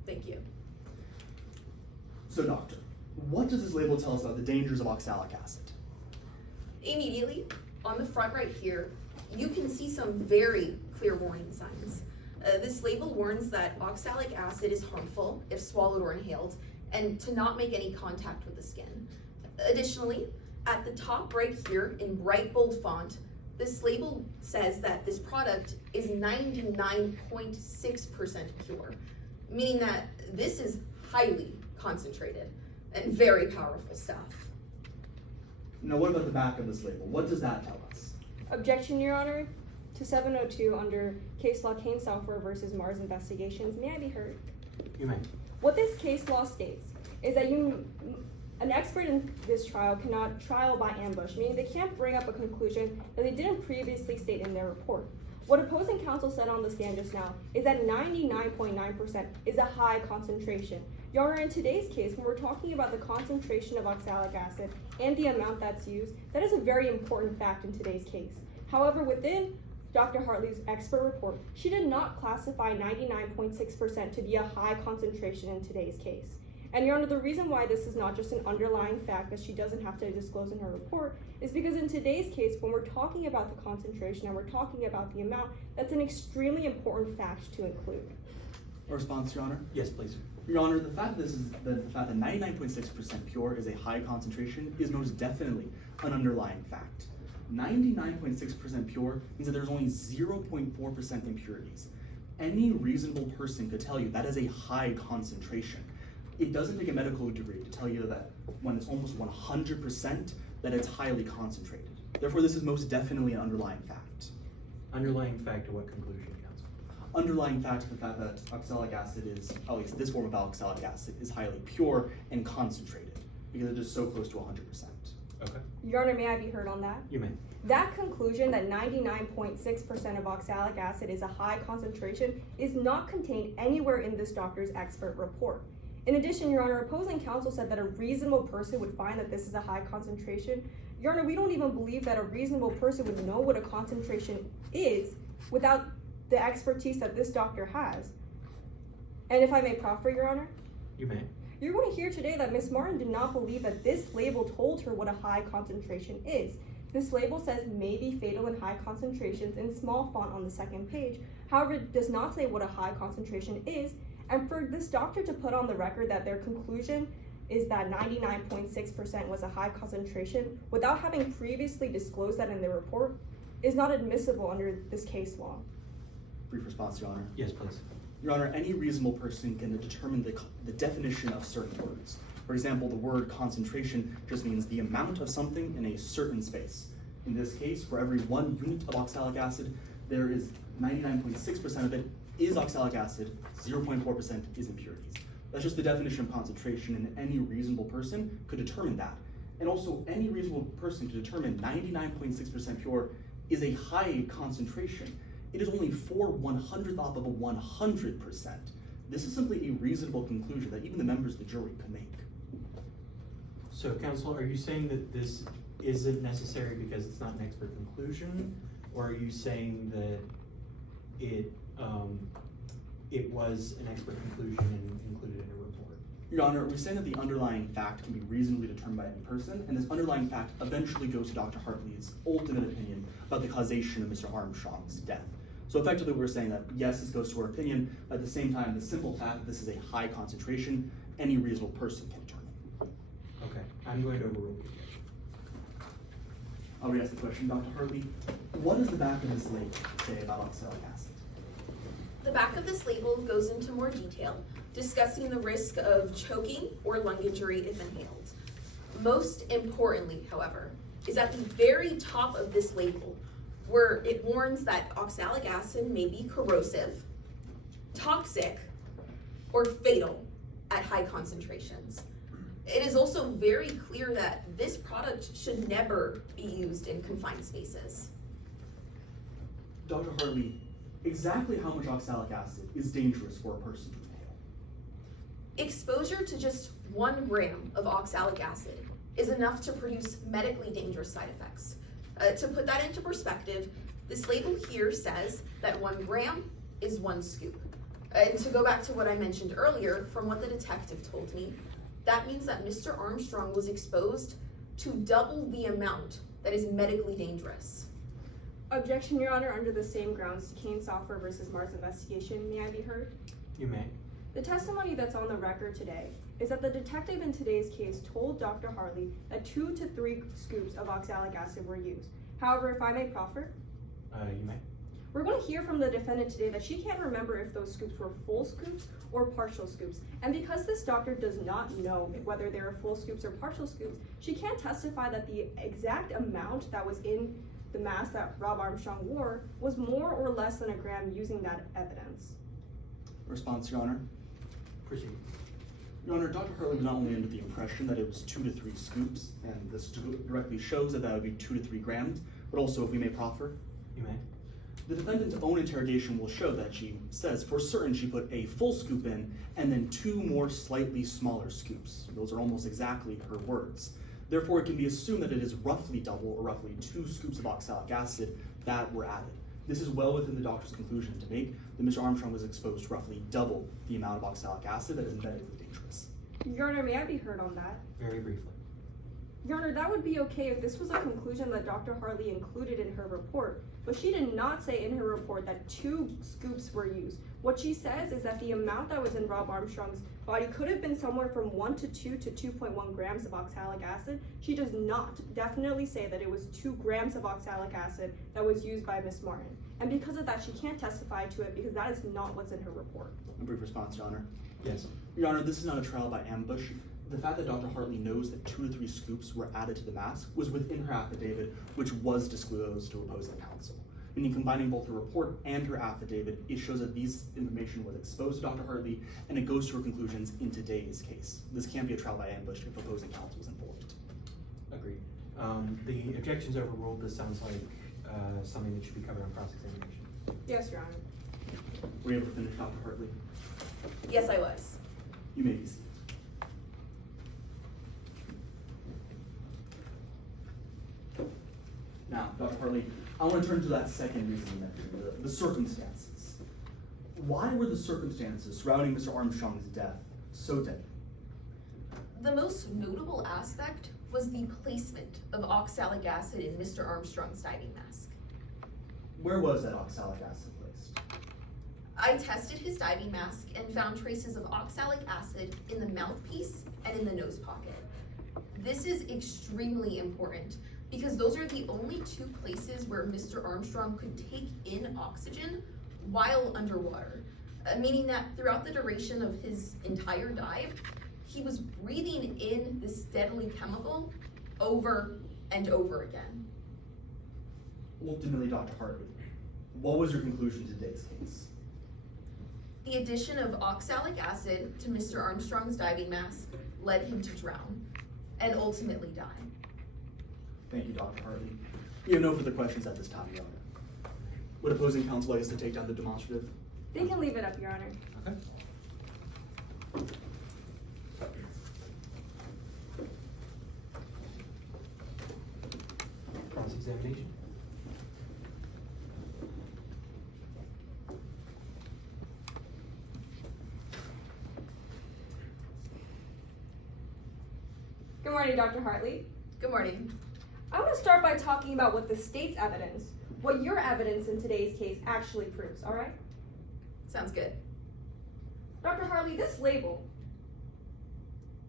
Thank you. So, doctor, what does this label tell us about the dangers of oxalic acid? Immediately, on the front right here, you can see some very clear warning signs. This label warns that oxalic acid is harmful if swallowed or inhaled, and to not make any contact with the skin. Additionally, at the top right here in bright bold font, this label says that this product is 99.6% pure, meaning that this is highly concentrated and very powerful stuff. Now, what about the back of this label? What does that tell us? Objection, Your Honor, to 702 under case law Kane Software versus Mars Investigations. May I be heard? You may. What this case law states is that an expert in this trial cannot trial by ambush, meaning they can't bring up a conclusion that they didn't previously state in their report. What opposing counsel said on the stand just now is that 99.9% is a high concentration. Your Honor, in today's case, when we're talking about the concentration of oxalic acid and the amount that's used, that is a very important fact in today's case. However, within Dr. Hartley's expert report, she did not classify 99.6% to be a high concentration in today's case. And Your Honor, the reason why this is not just an underlying fact that she doesn't have to disclose in her report is because in today's case, when we're talking about the concentration and we're talking about the amount, that's an extremely important fact to include. A response, Your Honor? Yes, please. Your Honor, the fact that 99.6% pure is a high concentration is most definitely an underlying fact. 99.6% pure means that there's only 0.4% impurities. Any reasonable person could tell you that is a high concentration. It doesn't take a medical degree to tell you that when it's almost 100%, that it's highly concentrated. Therefore, this is most definitely an underlying fact. Underlying fact to what conclusion, counsel? Underlying fact to the fact that oxalic acid is, at least this form of oxalic acid, is highly pure and concentrated because it is so close to 100%. Okay. Your Honor, may I be heard on that? You may. That conclusion that 99.6% of oxalic acid is a high concentration is not contained anywhere in this doctor's expert report. In addition, Your Honor, opposing counsel said that a reasonable person would find that this is a high concentration. Your Honor, we don't even believe that a reasonable person would know what a concentration is without the expertise that this doctor has. And if I may proffer, Your Honor? You may. You're going to hear today that Ms. Martin did not believe that this label told her what a high concentration is. This label says may be fatal in high concentrations in small font on the second page. However, it does not say what a high concentration is. And for this doctor to put on the record that their conclusion is that 99.6% was a high concentration without having previously disclosed that in their report is not admissible under this case law. Brief response, Your Honor. Yes, please. Your Honor, any reasonable person can determine the definition of certain words. For example, the word concentration just means the amount of something in a certain space. In this case, for every 1 unit of oxalic acid, there is 99.6% of it is oxalic acid, 0.4% is impurities. That's just the definition of concentration, and any reasonable person could determine that. And also, any reasonable person could determine 99.6% pure is a high concentration. It is only 4/100th of a 100%. This is simply a reasonable conclusion that even the members of the jury could make. So, counsel, are you saying that this isn't necessary because it's not an expert conclusion, or are you saying that it was an expert conclusion and included in a report? Your Honor, we're saying that the underlying fact can be reasonably determined by any person, and this underlying fact eventually goes to Dr. Hartley's ultimate opinion about the causation of Mr. Armstrong's death. So effectively, we're saying that yes, this goes to her opinion, but at the same time, the simple fact that this is a high concentration, any reasonable person can determine. Okay, I'm going to overrule the objection. I'll re-ask the question, Dr. Hartley. What does the back of this label say about oxalic acid? The back of this label goes into more detail, discussing the risk of choking or lung injury if inhaled. Most importantly, however, is at the very top of this label, where it warns that oxalic acid may be corrosive, toxic, or fatal at high concentrations. It is also very clear that this product should never be used in confined spaces. Dr. Hartley, exactly how much oxalic acid is dangerous for a person to inhale? Exposure to just 1 gram of oxalic acid is enough to produce medically dangerous side effects. To put that into perspective, this label here says that 1 gram is 1 scoop. And to go back to what I mentioned earlier, from what the detective told me, that means that Mr. Armstrong was exposed to double the amount that is medically dangerous. Objection, Your Honor, under the same grounds to Kane Software versus Mars investigation. May I be heard? You may. The testimony that's on the record today is that the detective in today's case told Dr. Hartley that 2 to 3 scoops of oxalic acid were used. However, if I may proffer, You may. we're going to hear from the defendant today that she can't remember if those scoops were full scoops or partial scoops. And because this doctor does not know whether they are full scoops or partial scoops, she can't testify that the exact amount that was in the mask that Rob Armstrong wore was more or less than 1 gram using that evidence. Response, Your Honor. Proceed. Your Honor, Dr. Hartley was not only under the impression that it was 2 to 3 scoops, and this directly shows that that would be 2 to 3 grams, but also, if we may proffer, You may. the defendant's own interrogation will show that she says for certain she put a full scoop in and then 2 more slightly smaller scoops. Those are almost exactly her words. Therefore, it can be assumed that it is roughly double or roughly 2 scoops of oxalic acid that were added. This is well within the doctor's conclusion to make that Mr. Armstrong was exposed to roughly double the amount of oxalic acid that is medically dangerous. Your Honor, may I be heard on that? Very briefly. Your Honor, that would be okay if this was a conclusion that Dr. Hartley included in her report, but she did not say in her report that 2 scoops were used. What she says is that the amount that was in Rob Armstrong's body could have been somewhere from 1 to 2 to 2.1 grams of oxalic acid. She does not definitely say that it was 2 grams of oxalic acid that was used by Miss Martin. And because of that, she can't testify to it because that is not what's in her report. A brief response, Your Honor. Yes. Your Honor, this is not a trial by ambush. The fact that Dr. Hartley knows that 2 to 3 scoops were added to the mask was within her affidavit, which was disclosed to opposing counsel. Meaning combining both her report and her affidavit, it shows that these information was exposed to Dr. Hartley, and it goes to her conclusions in today's case. This can't be a trial by ambush if opposing counsel was informed. Agreed. The objection's overruled. This sounds like something that should be covered on cross-examination. Yes, Your Honor. Were you able to finish, Dr. Hartley? Yes, I was. You may be seated. Now, Dr. Hartley, I want to turn to that second reason you mentioned, the circumstances. Why were the circumstances surrounding Mr. Armstrong's death so deadly? The most notable aspect was the placement of oxalic acid in Mr. Armstrong's diving mask. Where was that oxalic acid placed? I tested his diving mask and found traces of oxalic acid in the mouthpiece and in the nose pocket. This is extremely important because those are the only 2 places where Mr. Armstrong could take in oxygen while underwater, meaning that throughout the duration of his entire dive, he was breathing in this deadly chemical over and over again. Ultimately, Dr. Hartley, what was your conclusion to today's case? The addition of oxalic acid to Mr. Armstrong's diving mask led him to drown and ultimately die. Thank you, Dr. Hartley. We have no further questions at this time, Your Honor. Would opposing counsel like us to take down the demonstrative? They can leave it up, Your Honor. Okay. Cross-examination. Good morning, Dr. Hartley. Good morning. I want to start by talking about what the state's evidence, what your evidence in today's case actually proves, all right? Sounds good. Dr. Hartley, this label,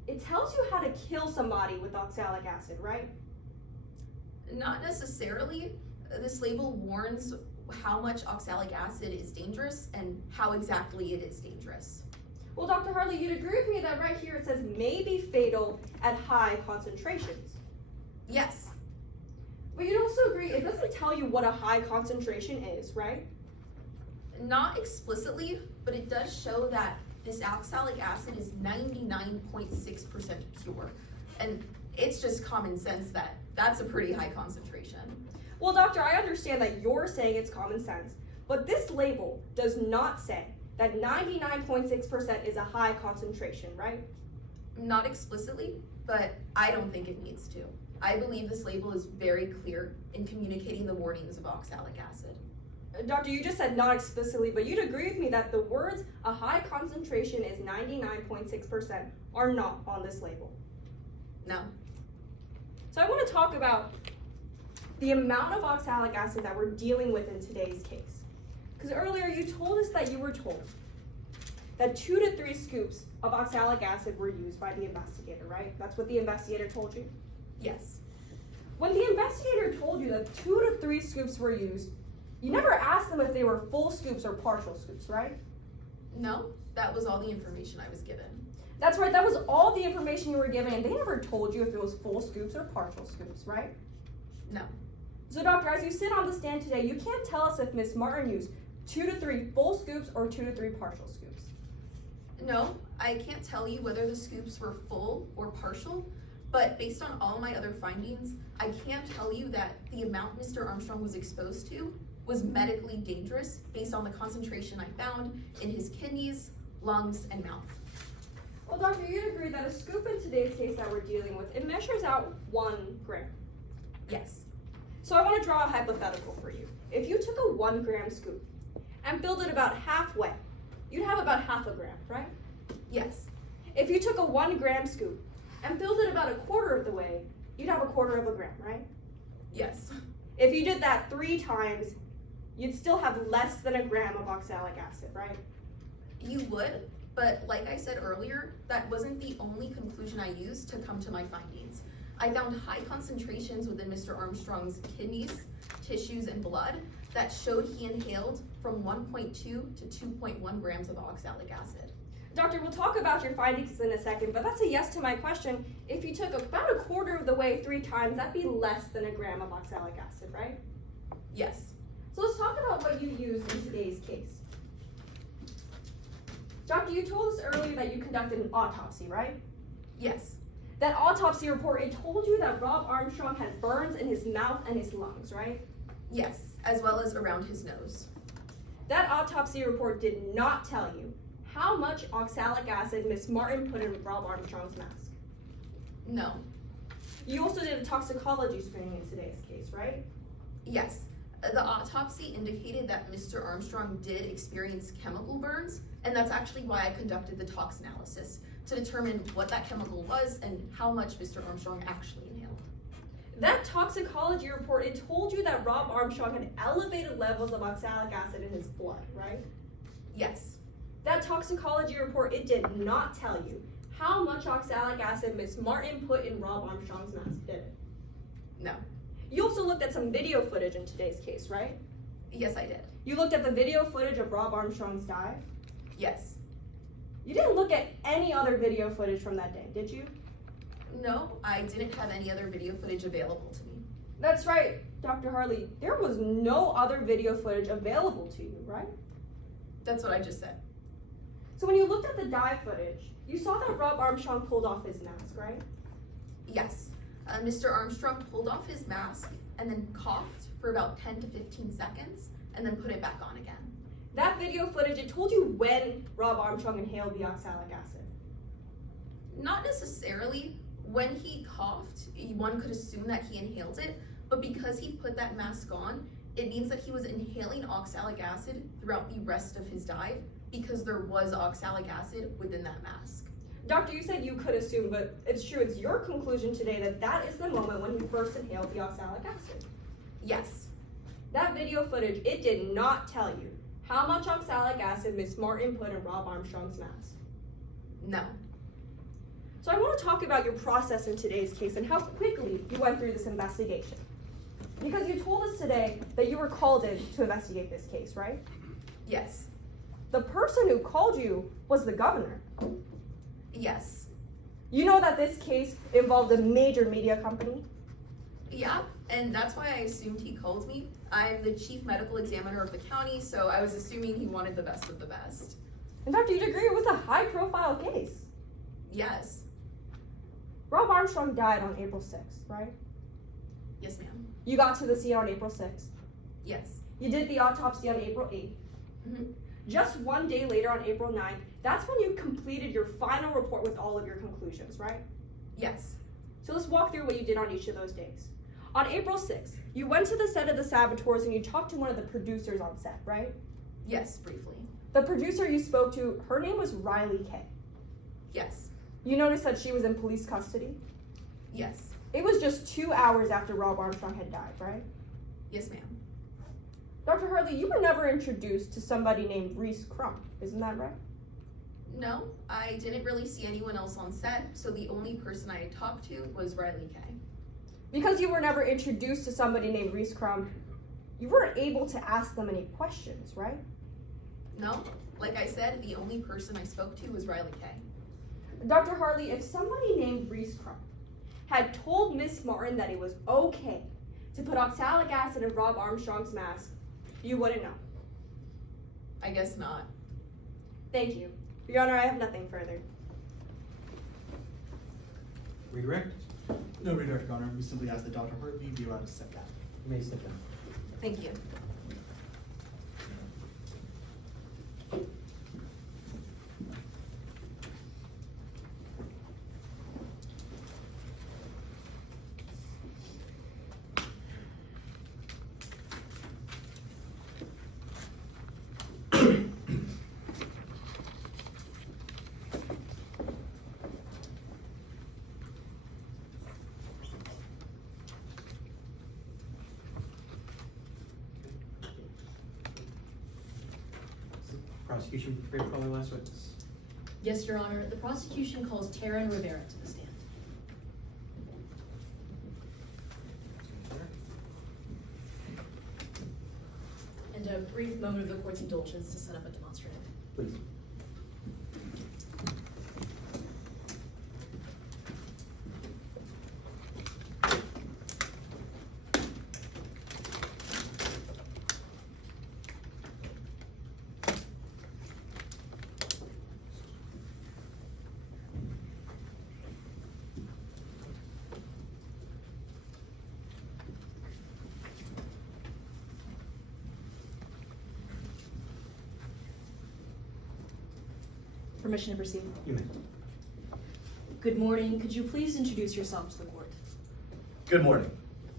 it tells you how to kill somebody with oxalic acid, right? Not necessarily. This label warns how much oxalic acid is dangerous and how exactly it is dangerous. Well, Dr. Hartley, you'd agree with me that right here it says may be fatal at high concentrations. Yes. But you'd also agree it doesn't tell you what a high concentration is, right? Not explicitly, but it does show that this oxalic acid is 99.6% pure. And it's just common sense that that's a pretty high concentration. Well, doctor, I understand that you're saying it's common sense, but this label does not say that 99.6% is a high concentration, right? Not explicitly, but I don't think it needs to. I believe this label is very clear in communicating the warnings of oxalic acid. Doctor, you just said not explicitly, but you'd agree with me that the words a high concentration is 99.6% are not on this label. No. So I want to talk about the amount of oxalic acid that we're dealing with in today's case. Because earlier you told us that you were told that 2 to 3 scoops of oxalic acid were used by the investigator, right? That's what the investigator told you? Yes. When the investigator told you that 2 to 3 scoops were used, you never asked them if they were full scoops or partial scoops, right? No, that was all the information I was given. That's right, that was all the information you were given, and they never told you if it was full scoops or partial scoops, right? No. So doctor, as you sit on the stand today, you can't tell us if Miss Martin used 2 to 3 full scoops or 2 to 3 partial scoops. No, I can't tell you whether the scoops were full or partial, but based on all my other findings, I can't tell you that the amount Mr. Armstrong was exposed to was medically dangerous based on the concentration I found in his kidneys, lungs, and mouth. Well, doctor, you'd agree that a scoop in today's case that we're dealing with, it measures out 1 gram. Yes. So I want to draw a hypothetical for you. If you took a 1 gram scoop and filled it about halfway, you'd have about half a gram, right? Yes. If you took a 1 gram scoop and filled it about a quarter of the way, you'd have a quarter of a gram, right? Yes. If you did that 3 times, you'd still have less than a gram of oxalic acid, right? You would, but like I said earlier, that wasn't the only conclusion I used to come to my findings. I found high concentrations within Mr. Armstrong's kidneys, tissues, and blood that showed he inhaled from 1.2 to 2.1 grams of oxalic acid. Doctor, we'll talk about your findings in a second, but that's a yes to my question. If you took about a quarter of the way 3 times, that'd be less than a gram of oxalic acid, right? Yes. So let's talk about what you used in today's case. Doctor, you told us earlier that you conducted an autopsy, right? Yes. That autopsy report, it told you that Rob Armstrong had burns in his mouth and his lungs, right? Yes, as well as around his nose. That autopsy report did not tell you how much oxalic acid Miss Martin put in Rob Armstrong's mask. No. You also did a toxicology screening in today's case, right? Yes. The autopsy indicated that Mr. Armstrong did experience chemical burns, and that's actually why I conducted the tox analysis, to determine what that chemical was and how much Mr. Armstrong actually inhaled. That toxicology report, it told you that Rob Armstrong had elevated levels of oxalic acid in his blood, right? Yes. That toxicology report, it did not tell you how much oxalic acid Miss Martin put in Rob Armstrong's mask, did it? No. You also looked at some video footage in today's case, right? Yes, I did. You looked at the video footage of Rob Armstrong's dive. Yes. You didn't look at any other video footage from that day, did you? No, I didn't have any other video footage available to me. That's right, Dr. Harley. There was no other video footage available to you, right? That's what I just said. So when you looked at the dive footage, you saw that Rob Armstrong pulled off his mask, right? Yes. Mr. Armstrong pulled off his mask and then coughed for about 10 to 15 seconds and then put it back on again. That video footage, it told you when Rob Armstrong inhaled the oxalic acid. Not necessarily. When he coughed, one could assume that he inhaled it, but because he put that mask on, it means that he was inhaling oxalic acid throughout the rest of his dive because there was oxalic acid within that mask. Doctor, you said you could assume, but it's true, it's your conclusion today that that is the moment when he first inhaled the oxalic acid. Yes. That video footage, it did not tell you how much oxalic acid Miss Martin put in Rob Armstrong's mask. No. So I want to talk about your process in today's case and how quickly you went through this investigation. Because you told us today that you were called in to investigate this case, right? Yes. The person who called you was the governor. Yes. You know that this case involved a major media company? Yeah, and that's why I assumed he called me. I'm the chief medical examiner of the county, so I was assuming he wanted the best of the best. In fact, you'd agree it was a high-profile case. Yes. Rob Armstrong died on April 6th, right? Yes, ma'am. You got to the scene on April 6th. Yes. You did the autopsy on April 8th. Mhm. Just one day later on April 9th, that's when you completed your final report with all of your conclusions, right? Yes. So let's walk through what you did on each of those days. On April 6th, you went to the set of The Saboteurs and you talked to one of the producers on set, right? Yes, briefly. The producer you spoke to, her name was Riley Kay. Yes. You noticed that she was in police custody? Yes. It was just 2 hours after Rob Armstrong had died, right? Yes, ma'am. Dr. Harley, you were never introduced to somebody named Reese Crump, isn't that right? No, I didn't really see anyone else on set, so the only person I had talked to was Riley Kay. Because you were never introduced to somebody named Reese Crump, you weren't able to ask them any questions, right? No, like I said, the only person I spoke to was Riley Kay. Dr. Harley, if somebody named Reese Crump had told Miss Martin that it was okay to put oxalic acid in Rob Armstrong's mask, you wouldn't know. I guess not. Thank you. Your Honor, I have nothing further. Redirect. No redirect, Your Honor. We simply ask that Dr. Hartley be allowed to step down. You may sit down. Thank you. Prosecution prepared to call the last witness. Yes, Your Honor. The prosecution calls Taryn Rivera to the stand. And a brief moment of the court's indulgence to set up a demonstrative. Please. Permission to proceed? You may. Good morning. Could you please introduce yourself to the court? Good morning.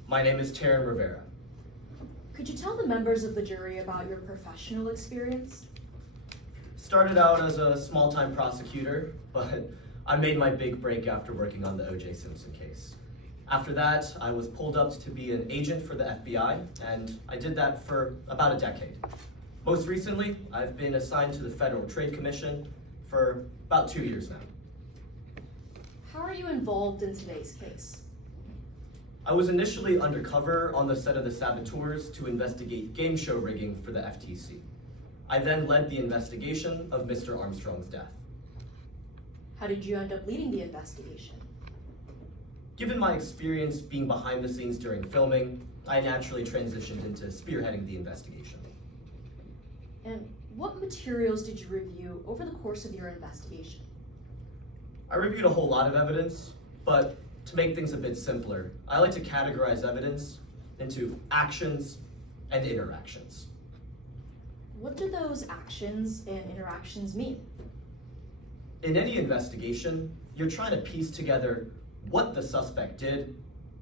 My name is Taryn Rivera. Could you tell the members of the jury about your professional experience? Started out as a small-time prosecutor, but I made my big break after working on the O.J. Simpson case. After that, I was pulled up to be an agent for the FBI, and I did that for about a decade. Most recently, I've been assigned to the Federal Trade Commission for about 2 years now. How are you involved in today's case? I was initially undercover on the set of The Saboteurs to investigate game show rigging for the FTC. I then led the investigation of Mr. Armstrong's death. How did you end up leading the investigation? Given my experience being behind the scenes during filming, I naturally transitioned into spearheading the investigation. And what materials did you review over the course of your investigation? I reviewed a whole lot of evidence, but to make things a bit simpler, I like to categorize evidence into actions and interactions. What do those actions and interactions mean? In any investigation, you're trying to piece together what the suspect did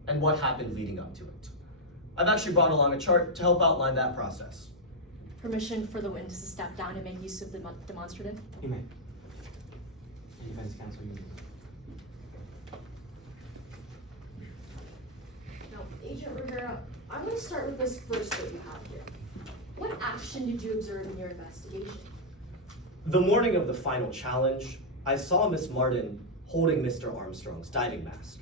and what happened leading up to it. I've actually brought along a chart to help outline that process. Permission for the witness to step down and make use of the demonstrative? You may. Defense counsel, you may. Now, Agent Rivera, I'm going to start with this first that you have here. What action did you observe in your investigation? The morning of the final challenge, I saw Miss Martin holding Mr. Armstrong's diving mask.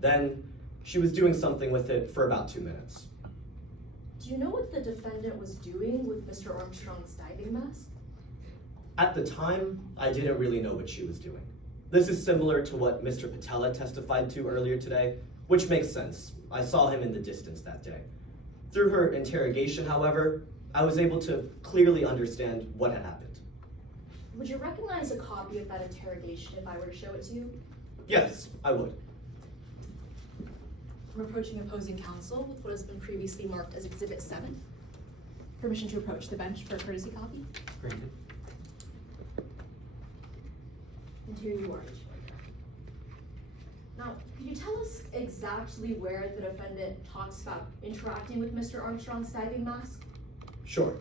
Then, she was doing something with it for about 2 minutes. Do you know what the defendant was doing with Mr. Armstrong's diving mask? At the time, I didn't really know what she was doing. This is similar to what Mr. Patella testified to earlier today, which makes sense. I saw him in the distance that day. Through her interrogation, however, I was able to clearly understand what had happened. Would you recognize a copy of that interrogation if I were to show it to you? Yes, I would. I'm approaching opposing counsel with what has been previously marked as Exhibit 7. Permission to approach the bench for a courtesy copy? Granted. And here you are. Now, could you tell us exactly where the defendant talks about interacting with Mr. Armstrong's diving mask? Sure.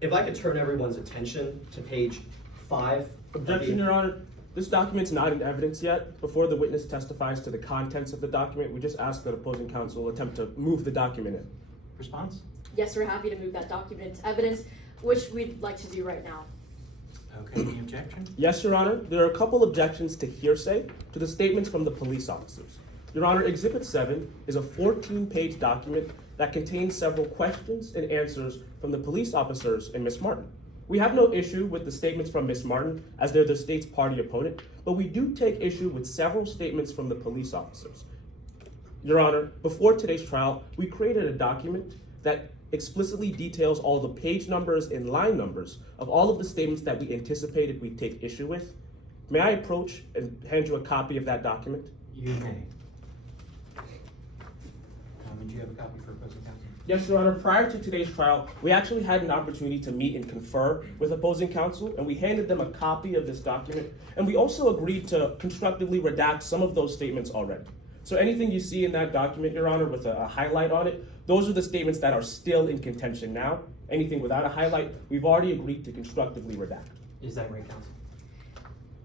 If I could turn everyone's attention to page 5. Objection, Your Honor. This document's not in evidence yet. Before the witness testifies to the contents of the document, we just ask that opposing counsel attempt to move the document in. Response? Yes, we're happy to move that document into evidence, which we'd like to do right now. Okay, any objection? Yes, Your Honor. There are a couple objections to hearsay to the statements from the police officers. Your Honor, Exhibit 7 is a 14-page document that contains several questions and answers from the police officers and Ms. Martin. We have no issue with the statements from Ms. Martin, as they're the state's party opponent, but we do take issue with several statements from the police officers. Your Honor, before today's trial, we created a document that explicitly details all the page numbers and line numbers of all of the statements that we anticipated we'd take issue with. May I approach and hand you a copy of that document? You may. And do you have a copy for opposing counsel? Yes, Your Honor. Prior to today's trial, we actually had an opportunity to meet and confer with opposing counsel, and we handed them a copy of this document, and we also agreed to constructively redact some of those statements already. So anything you see in that document, Your Honor, with a highlight on it, those are the statements that are still in contention now. Anything without a highlight, we've already agreed to constructively redact. Is that right, counsel?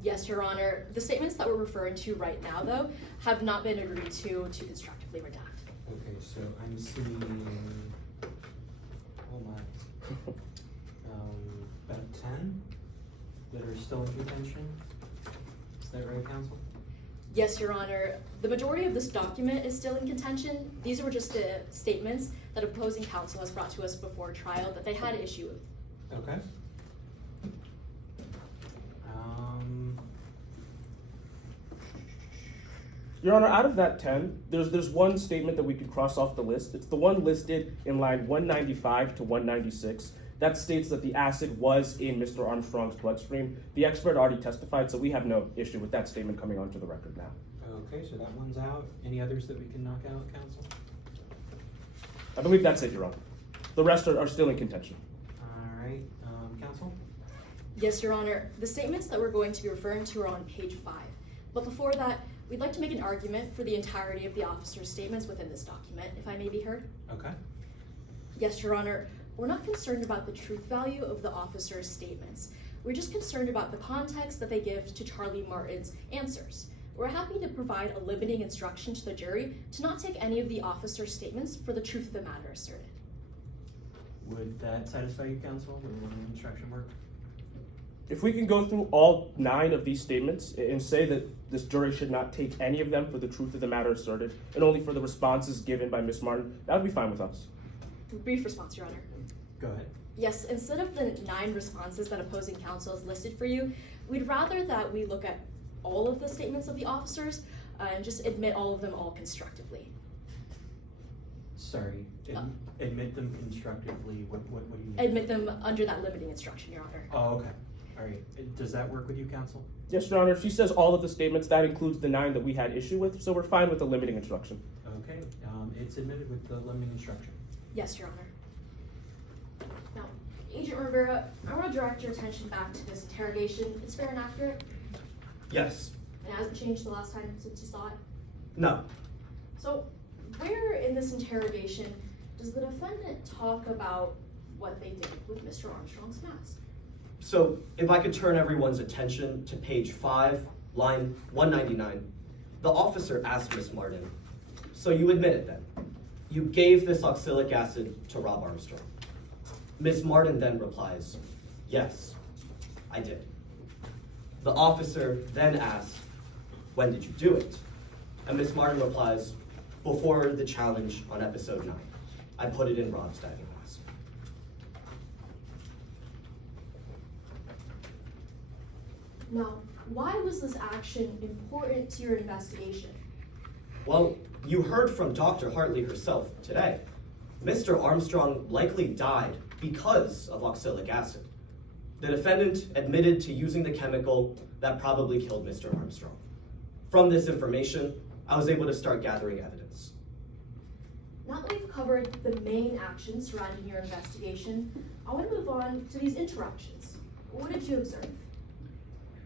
Yes, Your Honor. The statements that we're referring to right now, though, have not been agreed to constructively redact. Okay, so I'm seeing, oh my, about 10 that are still in contention. Is that right, counsel? Yes, Your Honor. The majority of this document is still in contention. These were just the statements that opposing counsel has brought to us before trial that they had an issue with. Okay. Your Honor, out of that 10, there's one statement that we could cross off the list. It's the one listed in line 195 to 196. That states that the acid was in Mr. Armstrong's bloodstream. The expert already testified, so we have no issue with that statement coming onto the record now. Okay, so that one's out. Any others that we can knock out, counsel? I believe that's it, Your Honor. The rest are still in contention. All right, counsel? Yes, Your Honor. The statements that we're going to be referring to are on page 5. But before that, we'd like to make an argument for the entirety of the officer's statements within this document, if I may be heard. Okay. Yes, Your Honor. We're not concerned about the truth value of the officer's statements. We're just concerned about the context that they give to Charlie Martin's answers. We're happy to provide a limiting instruction to the jury to not take any of the officer's statements for the truth of the matter asserted. Would that satisfy you, counsel? Would the instruction work? If we can go through all 9 of these statements and say that this jury should not take any of them for the truth of the matter asserted and only for the responses given by Ms. Martin, that would be fine with us. Brief response, Your Honor. Go ahead. Yes, instead of the 9 responses that opposing counsel has listed for you, we'd rather that we look at all of the statements of the officers and just admit all of them all constructively. Sorry, admit them constructively. What do you mean? Admit them under that limiting instruction, Your Honor. Oh, okay. All right. Does that work with you, counsel? Yes, Your Honor. If she says all of the statements, that includes the 9 that we had issue with, so we're fine with the limiting instruction. Okay. It's admitted with the limiting instruction. Yes, Your Honor. Now, Agent Rivera, I want to direct your attention back to this interrogation. It's fair and accurate? Yes. It hasn't changed the last time since you saw it? No. So, where in this interrogation does the defendant talk about what they did with Mr. Armstrong's mask? So if I could turn everyone's attention to page 5, line 199, the officer asked Miss Martin, so you admit it then? You gave this oxalic acid to Rob Armstrong. Miss Martin then replies, yes, I did. The officer then asks, when did you do it? And Miss Martin replies, before the challenge on episode 9. I put it in Rob's diving mask. Now, why was this action important to your investigation? Well, you heard from Dr. Hartley herself today. Mr. Armstrong likely died because of oxalic acid. The defendant admitted to using the chemical that probably killed Mr. Armstrong. From this information, I was able to start gathering evidence. Now that we've covered the main actions surrounding your investigation, I want to move on to these interactions. What did you observe?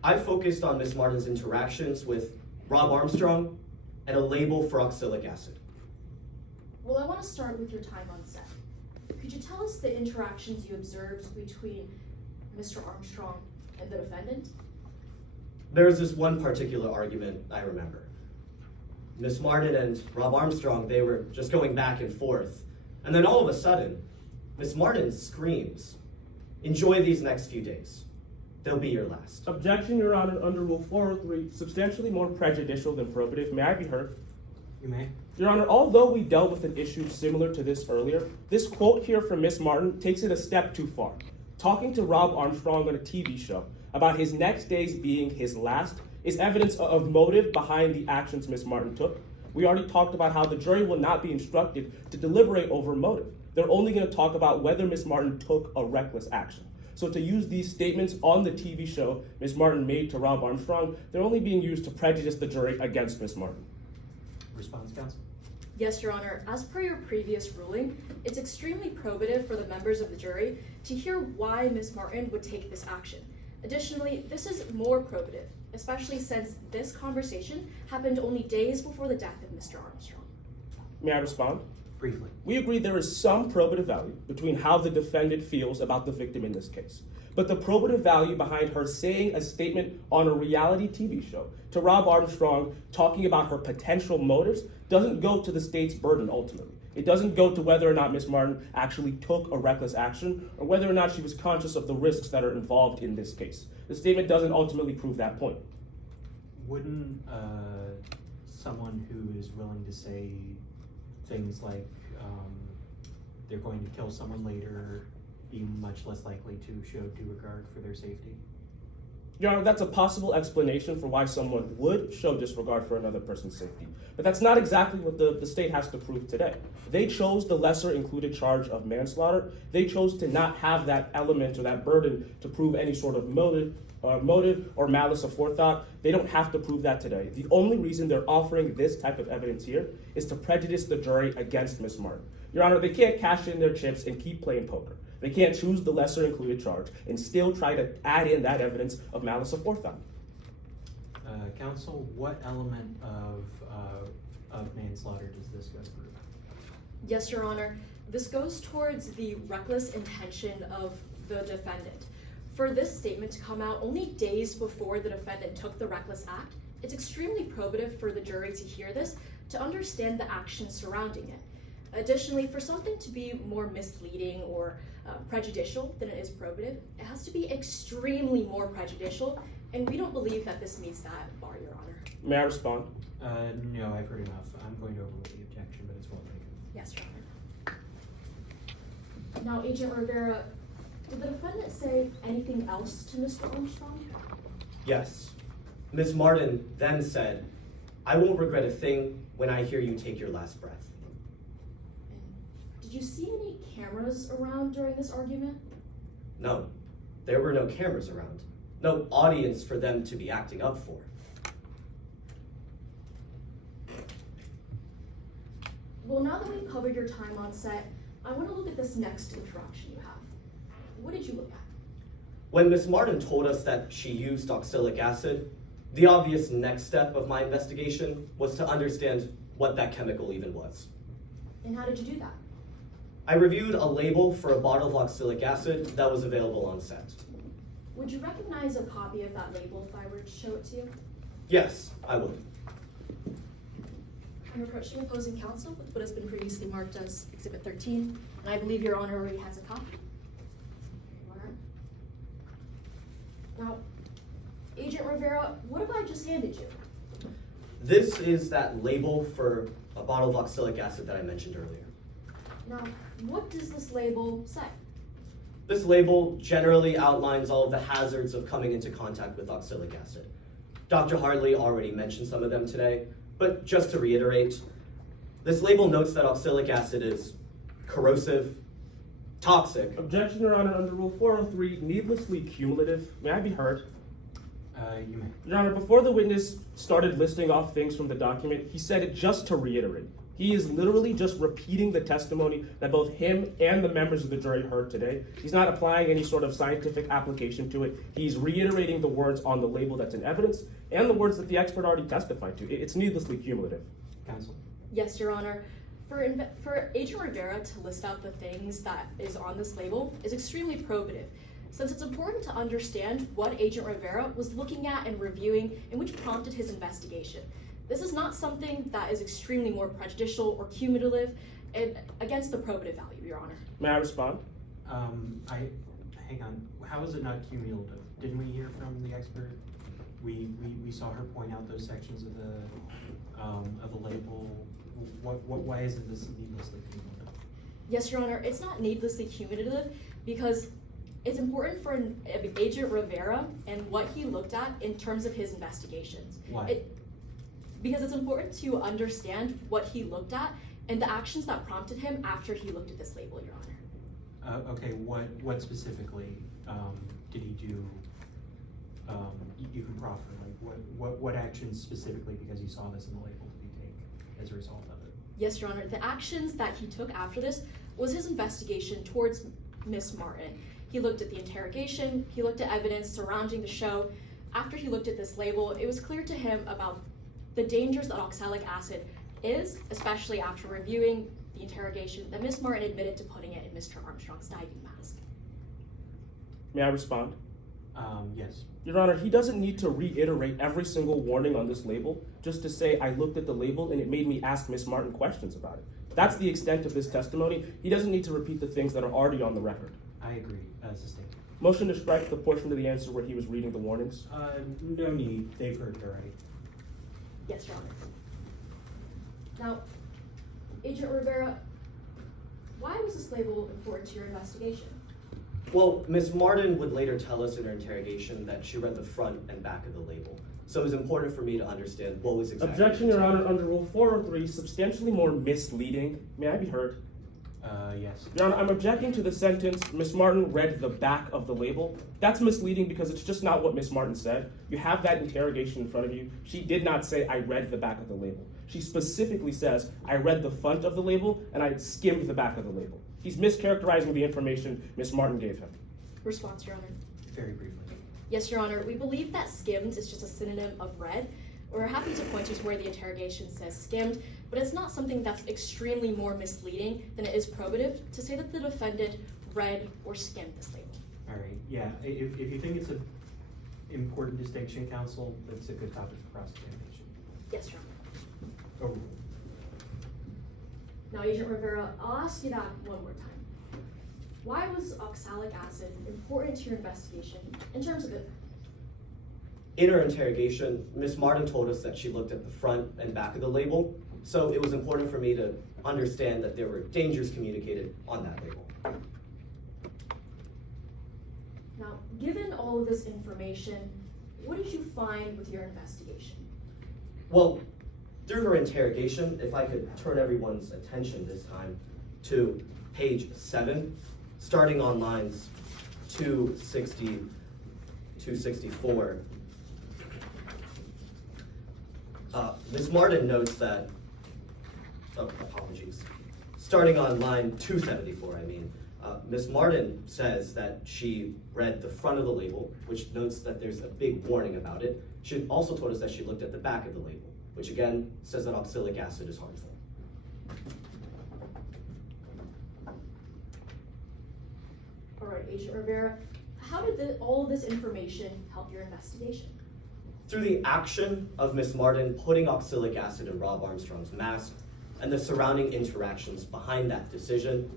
I focused on Ms. Martin's interactions with Rob Armstrong and a label for oxalic acid. Well, I want to start with your time on set. Could you tell us the interactions you observed between Mr. Armstrong and the defendant? There's this one particular argument I remember. Ms. Martin and Rob Armstrong, they were just going back and forth. And then all of a sudden, Ms. Martin screams, "Enjoy these next few days. They'll be your last." Objection, Your Honor, under Rule 403, substantially more prejudicial than probative. May I be heard? You may. Your Honor, although we dealt with an issue similar to this earlier, this quote here from Ms. Martin takes it a step too far. Talking to Rob Armstrong on a TV show about his next days being his last is evidence of motive behind the actions Ms. Martin took. We already talked about how the jury will not be instructed to deliberate over motive. They're only going to talk about whether Ms. Martin took a reckless action. So to use these statements on the TV show Ms. Martin made to Rob Armstrong, they're only being used to prejudice the jury against Ms. Martin. Response, counsel? Yes, Your Honor. As per your previous ruling, it's extremely probative for the members of the jury to hear why Ms. Martin would take this action. Additionally, this is more probative, especially since this conversation happened only days before the death of Mr. Armstrong. May I respond? Briefly. We agree there is some probative value between how the defendant feels about the victim in this case. But the probative value behind her saying a statement on a reality TV show to Rob Armstrong talking about her potential motives doesn't go to the state's burden ultimately. It doesn't go to whether or not Ms. Martin actually took a reckless action or whether or not she was conscious of the risks that are involved in this case. The statement doesn't ultimately prove that point. Wouldn't someone who is willing to say things like they're going to kill someone later be much less likely to show due regard for their safety? Your Honor, that's a possible explanation for why someone would show disregard for another person's safety. But that's not exactly what the state has to prove today. They chose the lesser included charge of manslaughter. They chose to not have that element or that burden to prove any sort of motive or malice aforethought. They don't have to prove that today. The only reason they're offering this type of evidence here is to prejudice the jury against Ms. Martin. Your Honor, they can't cash in their chips and keep playing poker. They can't choose the lesser included charge and still try to add in that evidence of malice aforethought. Counsel, what element of manslaughter does this go through? Yes, Your Honor. This goes towards the reckless intention of the defendant. For this statement to come out only days before the defendant took the reckless act, it's extremely probative for the jury to hear this, to understand the action surrounding it. Additionally, for something to be more misleading or prejudicial than it is probative, it has to be extremely more prejudicial, and we don't believe that this meets that bar, Your Honor. May I respond? No, I've heard enough. I'm going to overrule the objection, but it's well taken. Yes, Your Honor. Now, Agent Rivera, did the defendant say anything else to Mr. Armstrong? Yes. Ms. Martin then said, "I won't regret a thing when I hear you take your last breath." Did you see any cameras around during this argument? No, there were no cameras around. No audience for them to be acting up for. Well, now that we've covered your time on set, I want to look at this next interaction you have. What did you look at? When Ms. Martin told us that she used oxalic acid, the obvious next step of my investigation was to understand what that chemical even was. And how did you do that? I reviewed a label for a bottle of oxalic acid that was available on set. Would you recognize a copy of that label if I were to show it to you? Yes, I would. I'm approaching opposing counsel with what has been previously marked as Exhibit 13, and I believe Your Honor already has a copy. Now, Agent Rivera, what have I just handed you? This is that label for a bottle of oxalic acid that I mentioned earlier. Now, what does this label say? This label generally outlines all of the hazards of coming into contact with oxalic acid. Dr. Hartley already mentioned some of them today, but just to reiterate, this label notes that oxalic acid is corrosive, Toxic. Objection, Your Honor, under Rule 403, needlessly cumulative. May I be heard? You may. Your Honor, before the witness started listing off things from the document, he said it just to reiterate. He is literally just repeating the testimony that both him and the members of the jury heard today. He's not applying any sort of scientific application to it. He's reiterating the words on the label that's in evidence and the words that the expert already testified to. It's needlessly cumulative. Counsel. Yes, Your Honor. For Agent Rivera to list out the things that is on this label is extremely probative, since it's important to understand what Agent Rivera was looking at and reviewing and which prompted his investigation. This is not something that is extremely more prejudicial or cumulative and against the probative value, Your Honor. May I respond? Hang on. How is it not cumulative? Didn't we hear from the expert? We saw her point out those sections of the label. Why isn't this needlessly cumulative? Yes, Your Honor, it's not needlessly cumulative because it's important for Agent Rivera and what he looked at in terms of his investigations. Why? Because it's important to understand what he looked at and the actions that prompted him after he looked at this label, Your Honor. Okay, what specifically did he do? You can proffer, like what actions specifically, because he saw this in the label, did he take as a result of it? Yes, Your Honor, the actions that he took after this was his investigation towards Miss Martin. He looked at the interrogation, he looked at evidence surrounding the show. After he looked at this label, it was clear to him about the dangers that oxalic acid is, especially after reviewing the interrogation that Miss Martin admitted to putting it in Mr. Armstrong's diving mask. May I respond? Yes. Your Honor, he doesn't need to reiterate every single warning on this label just to say, I looked at the label and it made me ask Miss Martin questions about it. That's the extent of this testimony. He doesn't need to repeat the things that are already on the record. I agree. Sustained. Motion to strike the portion of the answer where he was reading the warnings. No need. They've heard it already. Yes, Your Honor. Now, Agent Rivera, why was this label important to your investigation? Well, Miss Martin would later tell us in her interrogation that she read the front and back of the label. So it was important for me to understand what was exactly. Objection, Your Honor, under Rule 403, substantially more misleading. May I be heard? Yes. Your Honor, I'm objecting to the sentence, Miss Martin read the back of the label. That's misleading because it's just not what Miss Martin said. You have that interrogation in front of you. She did not say, I read the back of the label. She specifically says, I read the front of the label and I skimmed the back of the label. He's mischaracterizing the information Miss Martin gave him. Response, Your Honor. Very briefly. Yes, Your Honor. We believe that skimmed is just a synonym of read. We're happy to point you to where the interrogation says skimmed, but it's not something that's extremely more misleading than it is probative to say that the defendant read or skimmed this label. All right. Yeah. If you think it's an important distinction, counsel, that's a good topic for cross-examination. Yes, Your Honor. Overruled. Now, Agent Rivera, I'll ask you that one more time. Why was oxalic acid important to your investigation in terms of it? In her interrogation, Miss Martin told us that she looked at the front and back of the label, so it was important for me to understand that there were dangers communicated on that label. Now, given all of this information, what did you find with your investigation? Well, through her interrogation, if I could turn everyone's attention this time to page 7, starting on lines 260, 264. Ms. Martin notes that, apologies, starting on line 274, Ms. Martin says that she read the front of the label, which notes that there's a big warning about it. She also told us that she looked at the back of the label, which again says that oxalic acid is harmful. All right, Agent Rivera, how did all of this information help your investigation? Through the action of Ms. Martin putting oxalic acid in Rob Armstrong's mask and the surrounding interactions behind that decision,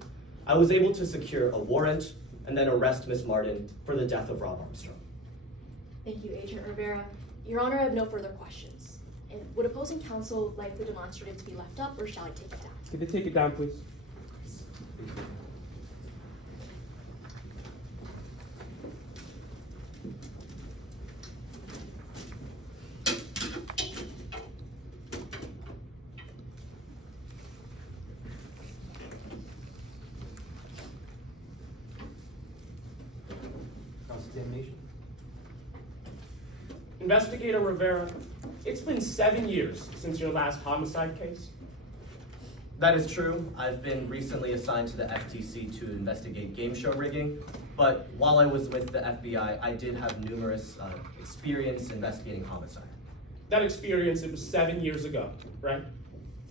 I was able to secure a warrant and then arrest Ms. Martin for the death of Rob Armstrong. Thank you, Agent Rivera. Your Honor, I have no further questions. And would opposing counsel like the demonstrative to be left up, or shall I take it down? Could they take it down, please? Cross-examination. Investigator Rivera, it's been 7 years since your last homicide case. That is true. I've been recently assigned to the FTC to investigate game show rigging, but while I was with the FBI, I did have numerous experience investigating homicide. That experience, it was 7 years ago, right?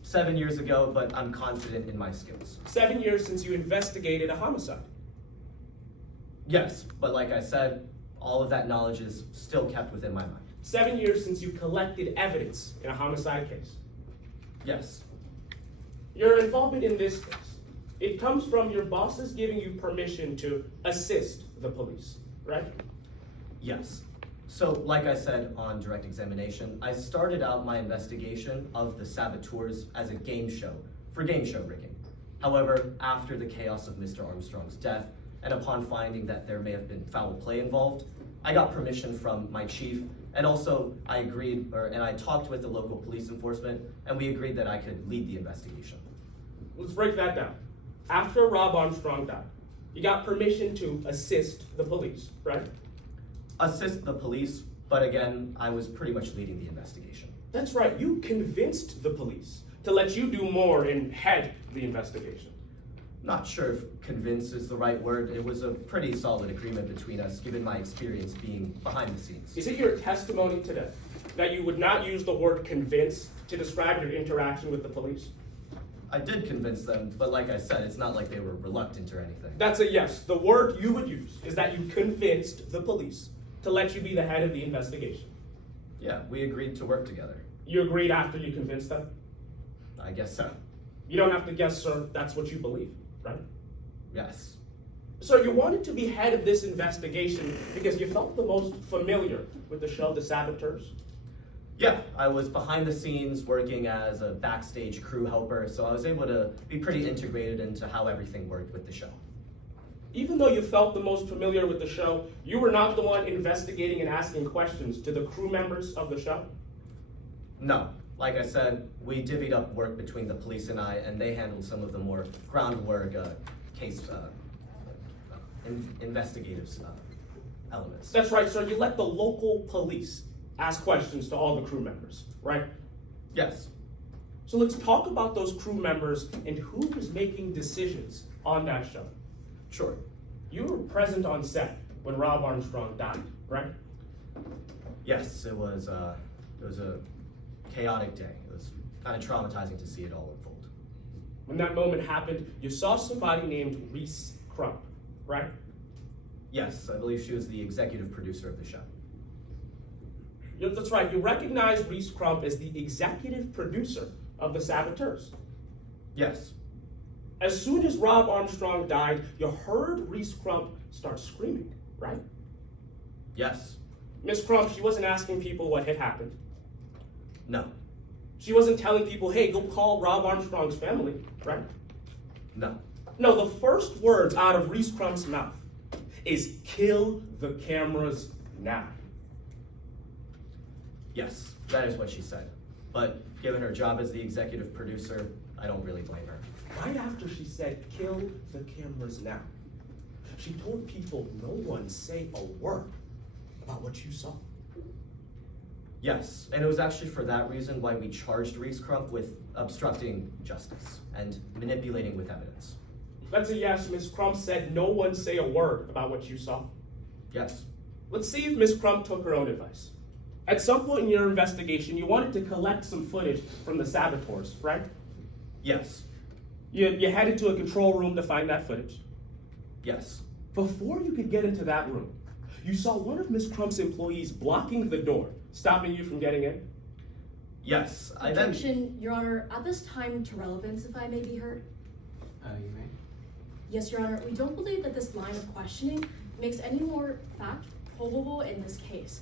7 years ago, but I'm confident in my skills. 7 years since you investigated a homicide. Yes, but like I said, all of that knowledge is still kept within my mind. 7 years since you collected evidence in a homicide case. Yes. Your involvement in this case, it comes from your bosses giving you permission to assist the police, right? Yes. So, like I said on direct examination, I started out my investigation of the saboteurs as a game show, for game show rigging. However, after the chaos of Mr. Armstrong's death, and upon finding that there may have been foul play involved, I got permission from my chief, and also I agreed, and I talked with the local police enforcement, and we agreed that I could lead the investigation. Let's break that down. After Rob Armstrong died, you got permission to assist the police, right? Assist the police, but again, I was pretty much leading the investigation. That's right, you convinced the police to let you do more and head the investigation. Not sure if convince is the right word. It was a pretty solid agreement between us, given my experience being behind the scenes. Is it your testimony today that you would not use the word convince to describe your interaction with the police? I did convince them, but like I said, it's not like they were reluctant or anything. That's a yes. The word you would use is that you convinced the police to let you be the head of the investigation. Yeah, we agreed to work together. You agreed after you convinced them? I guess so. You don't have to guess, sir. That's what you believe, right? Yes. Sir, you wanted to be head of this investigation because you felt the most familiar with the show The Saboteurs? Yeah, I was behind the scenes working as a backstage crew helper, so I was able to be pretty integrated into how everything worked with the show. Even though you felt the most familiar with the show, you were not the one investigating and asking questions to the crew members of the show? No. Like I said, we divvied up work between the police and I, and they handled some of the more groundwork case investigative elements. That's right, sir. You let the local police ask questions to all the crew members, right? Yes. So let's talk about those crew members and who was making decisions on that show. Sure. You were present on set when Rob Armstrong died, right? Yes, it was a chaotic day. It was kind of traumatizing to see it all unfold. When that moment happened, you saw somebody named Reese Crump, right? Yes, I believe she was the executive producer of the show. That's right, you recognized Reese Crump as the executive producer of The Saboteurs. Yes. As soon as Rob Armstrong died, you heard Reese Crump start screaming, right? Yes. Miss Crump, she wasn't asking people what had happened. No. She wasn't telling people, hey, go call Rob Armstrong's family, right? No. No, the first words out of Reese Crump's mouth is kill the cameras now. Yes, that is what she said. But given her job as the executive producer, I don't really blame her. Right after she said, kill the cameras now, she told people no one say a word about what you saw. Yes, and it was actually for that reason why we charged Reese Crump with obstructing justice and manipulating with evidence. That's a yes. Miss Crump said no one say a word about what you saw. Yes. Let's see if Miss Crump took her own advice. At some point in your investigation, you wanted to collect some footage from the saboteurs, right? Yes. You headed to a control room to find that footage. Yes. Before you could get into that room, you saw one of Miss Crump's employees blocking the door, stopping you from getting in. Yes. Objection, Your Honor. At this time to relevance, if I may be heard. You may. Yes, Your Honor. We don't believe that this line of questioning makes any more fact probable in this case.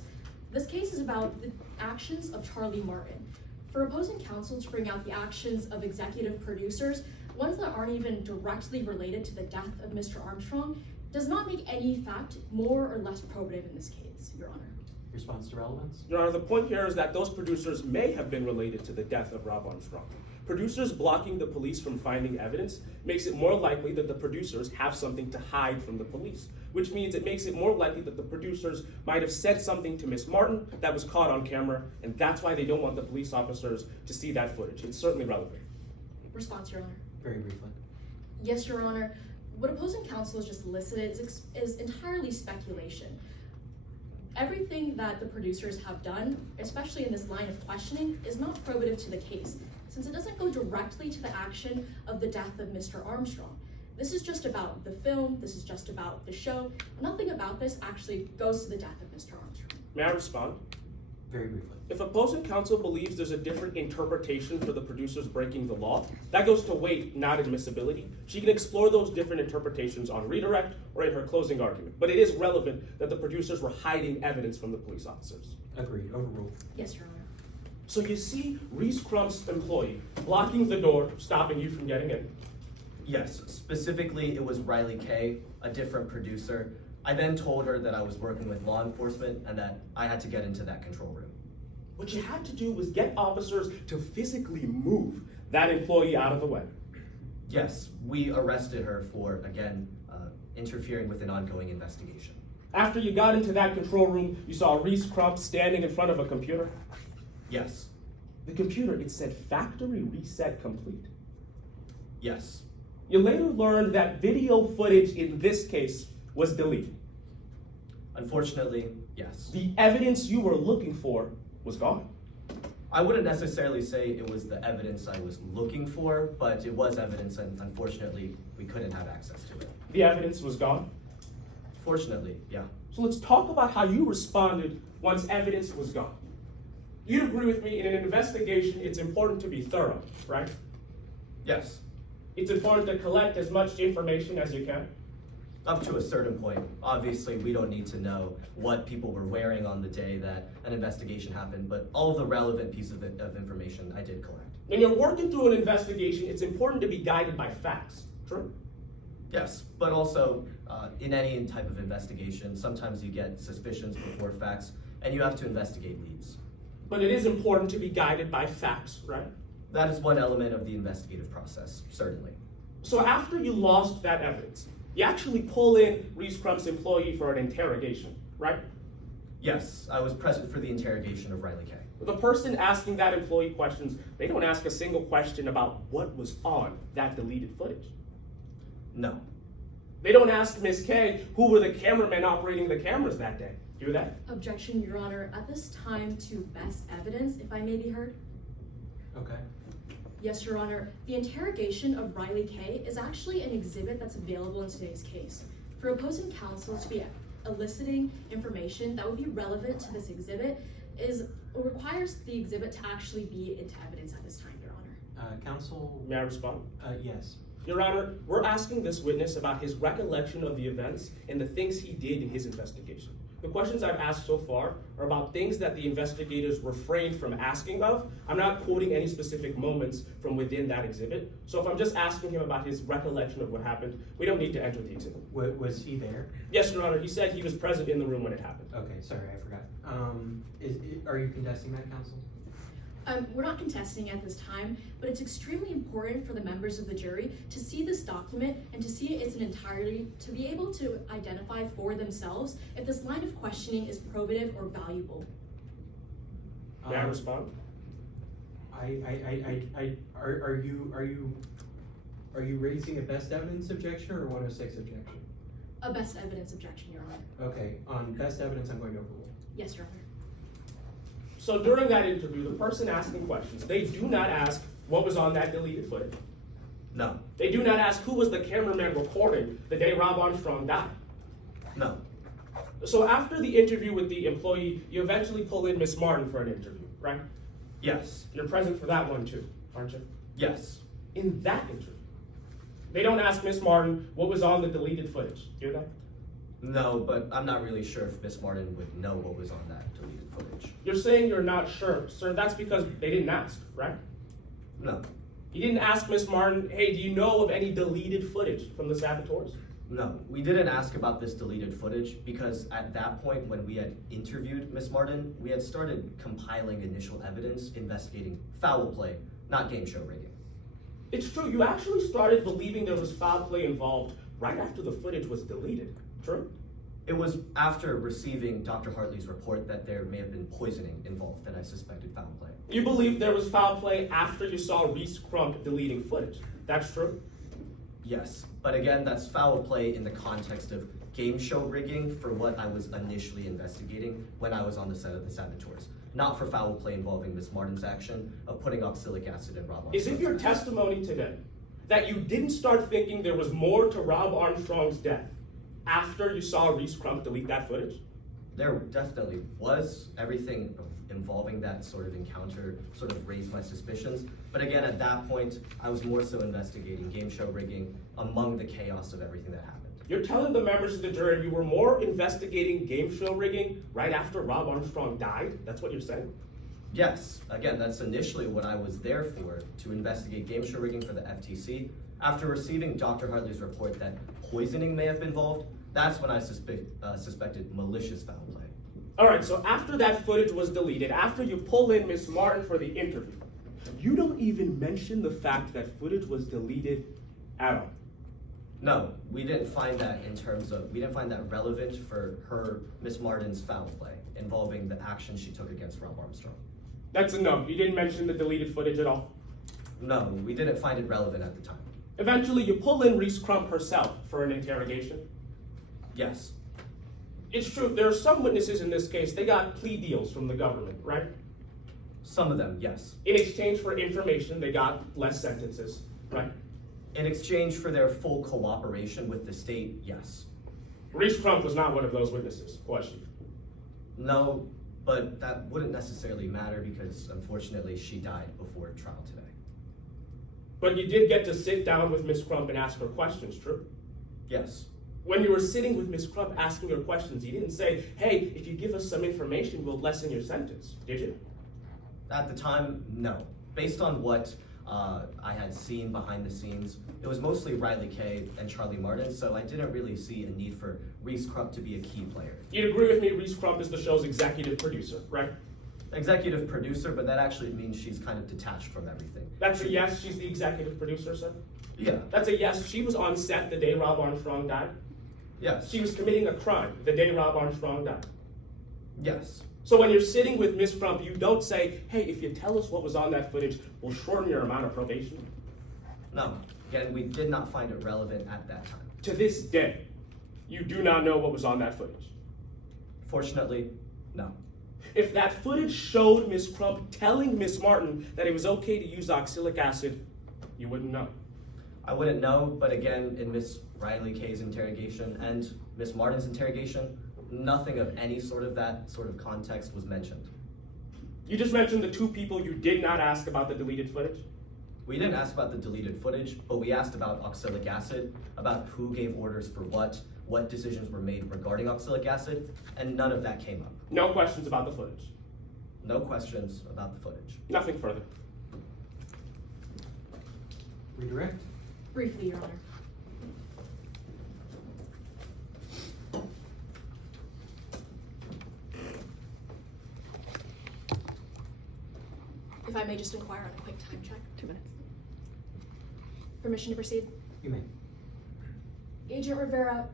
This case is about the actions of Charlie Martin. For opposing counsel to bring out the actions of executive producers, ones that aren't even directly related to the death of Mr. Armstrong, does not make any fact more or less probative in this case, Your Honor. Response to relevance? Your Honor, the point here is that those producers may have been related to the death of Rob Armstrong. Producers blocking the police from finding evidence makes it more likely that the producers have something to hide from the police. which means it makes it more likely that the producers might have said something to Miss Martin that was caught on camera, and that's why they don't want the police officers to see that footage. It's certainly relevant. Response, Your Honor. Very briefly. Yes, Your Honor. What opposing counsel has just elicited is entirely speculation. Everything that the producers have done, especially in this line of questioning, is not probative to the case, since it doesn't go directly to the action of the death of Mr. Armstrong. This is just about the film, this is just about the show. Nothing about this actually goes to the death of Mr. Armstrong. May I respond? Very briefly. If opposing counsel believes there's a different interpretation for the producers breaking the law, that goes to weight, not admissibility. She can explore those different interpretations on redirect or in her closing argument. But it is relevant that the producers were hiding evidence from the police officers. Agreed. Overruled. Yes, Your Honor. So you see Reese Crump's employee blocking the door, stopping you from getting in. Yes, specifically it was Riley Kay, a different producer. I then told her that I was working with law enforcement and that I had to get into that control room. What you had to do was get officers to physically move that employee out of the way. Yes, we arrested her for, again, interfering with an ongoing investigation. After you got into that control room, you saw Reese Crump standing in front of a computer. Yes, The computer, it said factory reset complete. yes, You later learned that video footage in this case was deleted. unfortunately, yes. The evidence you were looking for was gone. I wouldn't necessarily say it was the evidence I was looking for, but it was evidence and unfortunately we couldn't have access to it. The evidence was gone. Fortunately, yeah. So let's talk about how you responded once evidence was gone. You'd agree with me, in an investigation, it's important to be thorough, right? Yes, It's important to collect as much information as you can. up to a certain point. Obviously, we don't need to know what people were wearing on the day that an investigation happened, but all of the relevant pieces of information I did collect. When you're working through an investigation, it's important to be guided by facts, true? Yes, but also in any type of investigation, sometimes you get suspicions before facts, and you have to investigate leads. But it is important to be guided by facts, right? That is one element of the investigative process, certainly. So after you lost that evidence, you actually pull in Reese Crump's employee for an interrogation, right? Yes, I was present for the interrogation of Riley Kay. The person asking that employee questions, they don't ask a single question about what was on that deleted footage. No. They don't ask Ms. K who were the cameramen operating the cameras that day. Do that? Objection, Your Honor. At this time, to best evidence, if I may be heard. Okay. Yes, Your Honor. The interrogation of Riley Kay is actually an exhibit that's available in today's case. For opposing counsel to be eliciting information that would be relevant to this exhibit requires the exhibit to actually be into evidence at this time, Your Honor. Counsel? May I respond? Yes. Your Honor, we're asking this witness about his recollection of the events and the things he did in his investigation. The questions I've asked so far are about things that the investigators refrained from asking of. I'm not quoting any specific moments from within that exhibit. So if I'm just asking him about his recollection of what happened, we don't need to enter the exhibit. Was he there? Yes, Your Honor, he said he was present in the room when it happened. Okay, sorry, I forgot. Are you contesting that, counsel? We're not contesting at this time, but it's extremely important for the members of the jury to see this document and to see it in its entirety, to be able to identify for themselves if this line of questioning is probative or valuable. May I respond? Are you raising a best evidence objection or a 106 objection? A best evidence objection, Your Honor. Okay, on best evidence, I'm going to overrule. Yes, Your Honor. So during that interview, the person asking questions, they do not ask what was on that deleted footage. No. They do not ask who was the cameraman recording the day Rob Armstrong died. No. So after the interview with the employee, you eventually pull in Miss Martin for an interview, right? Yes. You're present for that one too, aren't you? Yes. In that interview, they don't ask Miss Martin what was on the deleted footage. Do they? No, but I'm not really sure if Miss Martin would know what was on that deleted footage. You're saying you're not sure, sir. That's because they didn't ask, right? No. You didn't ask Miss Martin, hey, do you know of any deleted footage from the saboteurs? No, we didn't ask about this deleted footage because at that point when we had interviewed Miss Martin, we had started compiling initial evidence investigating foul play, not game show rigging. It's true, you actually started believing there was foul play involved right after the footage was deleted. True? It was after receiving Dr. Hartley's report that there may have been poisoning involved that I suspected foul play. You believe there was foul play after you saw Reese Crump deleting footage. That's true? Yes, but again, that's foul play in the context of game show rigging for what I was initially investigating when I was on the set of The Saboteurs, not for foul play involving Miss Martin's action of putting oxalic acid in Rob Armstrong's Is it your action. testimony today that you didn't start thinking there was more to Rob Armstrong's death after you saw Reese Crump delete that footage? There definitely was. Everything involving that sort of encounter sort of raised my suspicions. But again, at that point, I was more so investigating game show rigging among the chaos of everything that happened. You're telling the members of the jury you were more investigating game show rigging right after Rob Armstrong died? That's what you're saying? Yes, again, that's initially what I was there for, to investigate game show rigging for the FTC. After receiving Dr. Hartley's report that poisoning may have been involved, that's when I suspected malicious foul play. All right, so after that footage was deleted, after you pull in Miss Martin for the interview, you don't even mention the fact that footage was deleted at all. No, we didn't find that we didn't find that relevant for Miss Martin's foul play involving the action she took against Rob Armstrong. That's a no. You didn't mention the deleted footage at all. No, we didn't find it relevant at the time. Eventually, you pull in Reese Crump herself for an interrogation. Yes, It's true, there are some witnesses in this case, they got plea deals from the government, right? some of them, yes. In exchange for information, they got less sentences, right? In exchange for their full cooperation with the state, yes. Reese Crump was not one of those witnesses, was she? No, but that wouldn't necessarily matter because unfortunately she died before trial today. But you did get to sit down with Miss Crump and ask her questions, true? Yes. When you were sitting with Miss Crump asking her questions, you didn't say, hey, if you give us some information, we'll lessen your sentence, did you? At the time, no. Based on what I had seen behind the scenes, it was mostly Riley Kay and Charlie Martin, so I didn't really see a need for Reese Crump to be a key player. You'd agree with me, Reese Crump is the show's executive producer, right? Executive producer, but that actually means she's kind of detached from everything. That's a yes, she's the executive producer, sir? Yeah, That's a yes, she was on set the day Rob Armstrong died? yes, She was committing a crime the day Rob Armstrong died. yes. So when you're sitting with Miss Crump, you don't say, hey, if you tell us what was on that footage, we'll shorten your amount of probation. No, again, we did not find it relevant at that time. To this day, you do not know what was on that footage. Fortunately, no. If that footage showed Miss Crump telling Miss Martin that it was okay to use oxalic acid, you wouldn't know. I wouldn't know, but again, in Miss Riley Kay's interrogation and Miss Martin's interrogation, nothing of any sort of that sort of context was mentioned. You just mentioned the two people you did not ask about the deleted footage. We didn't ask about the deleted footage, but we asked about oxalic acid, about who gave orders for what decisions were made regarding oxalic acid, and none of that came up. No questions about the footage. No questions about the footage. Nothing further. Redirect? Briefly, Your Honor. If I may just inquire on a quick time check. 2 minutes. Permission to proceed? You may. Agent Rivera,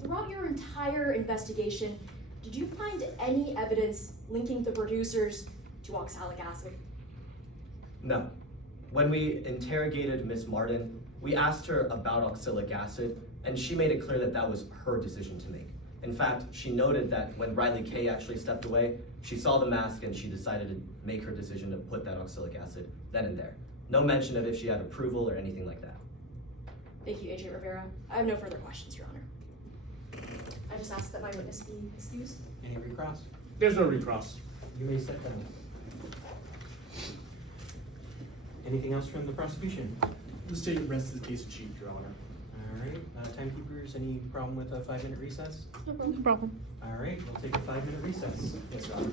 throughout your entire investigation, did you find any evidence linking the producers to oxalic acid? No. When we interrogated Miss Martin, we asked her about oxalic acid, and she made it clear that that was her decision to make. In fact, she noted that when Riley Kay actually stepped away, she saw the mask and she decided to make her decision to put that oxalic acid then and there. No mention of if she had approval or anything like that. Thank you, Agent Rivera. I have no further questions, Your Honor. I just ask that my witness be excused. Any recross? There's no recross. You may step down. Anything else from the prosecution? The state rests the case in chief, Your Honor. All right, timekeepers, any problem with a 5-minute recess? No problem. All right, we'll take a 5-minute recess. Yes, Your Honor.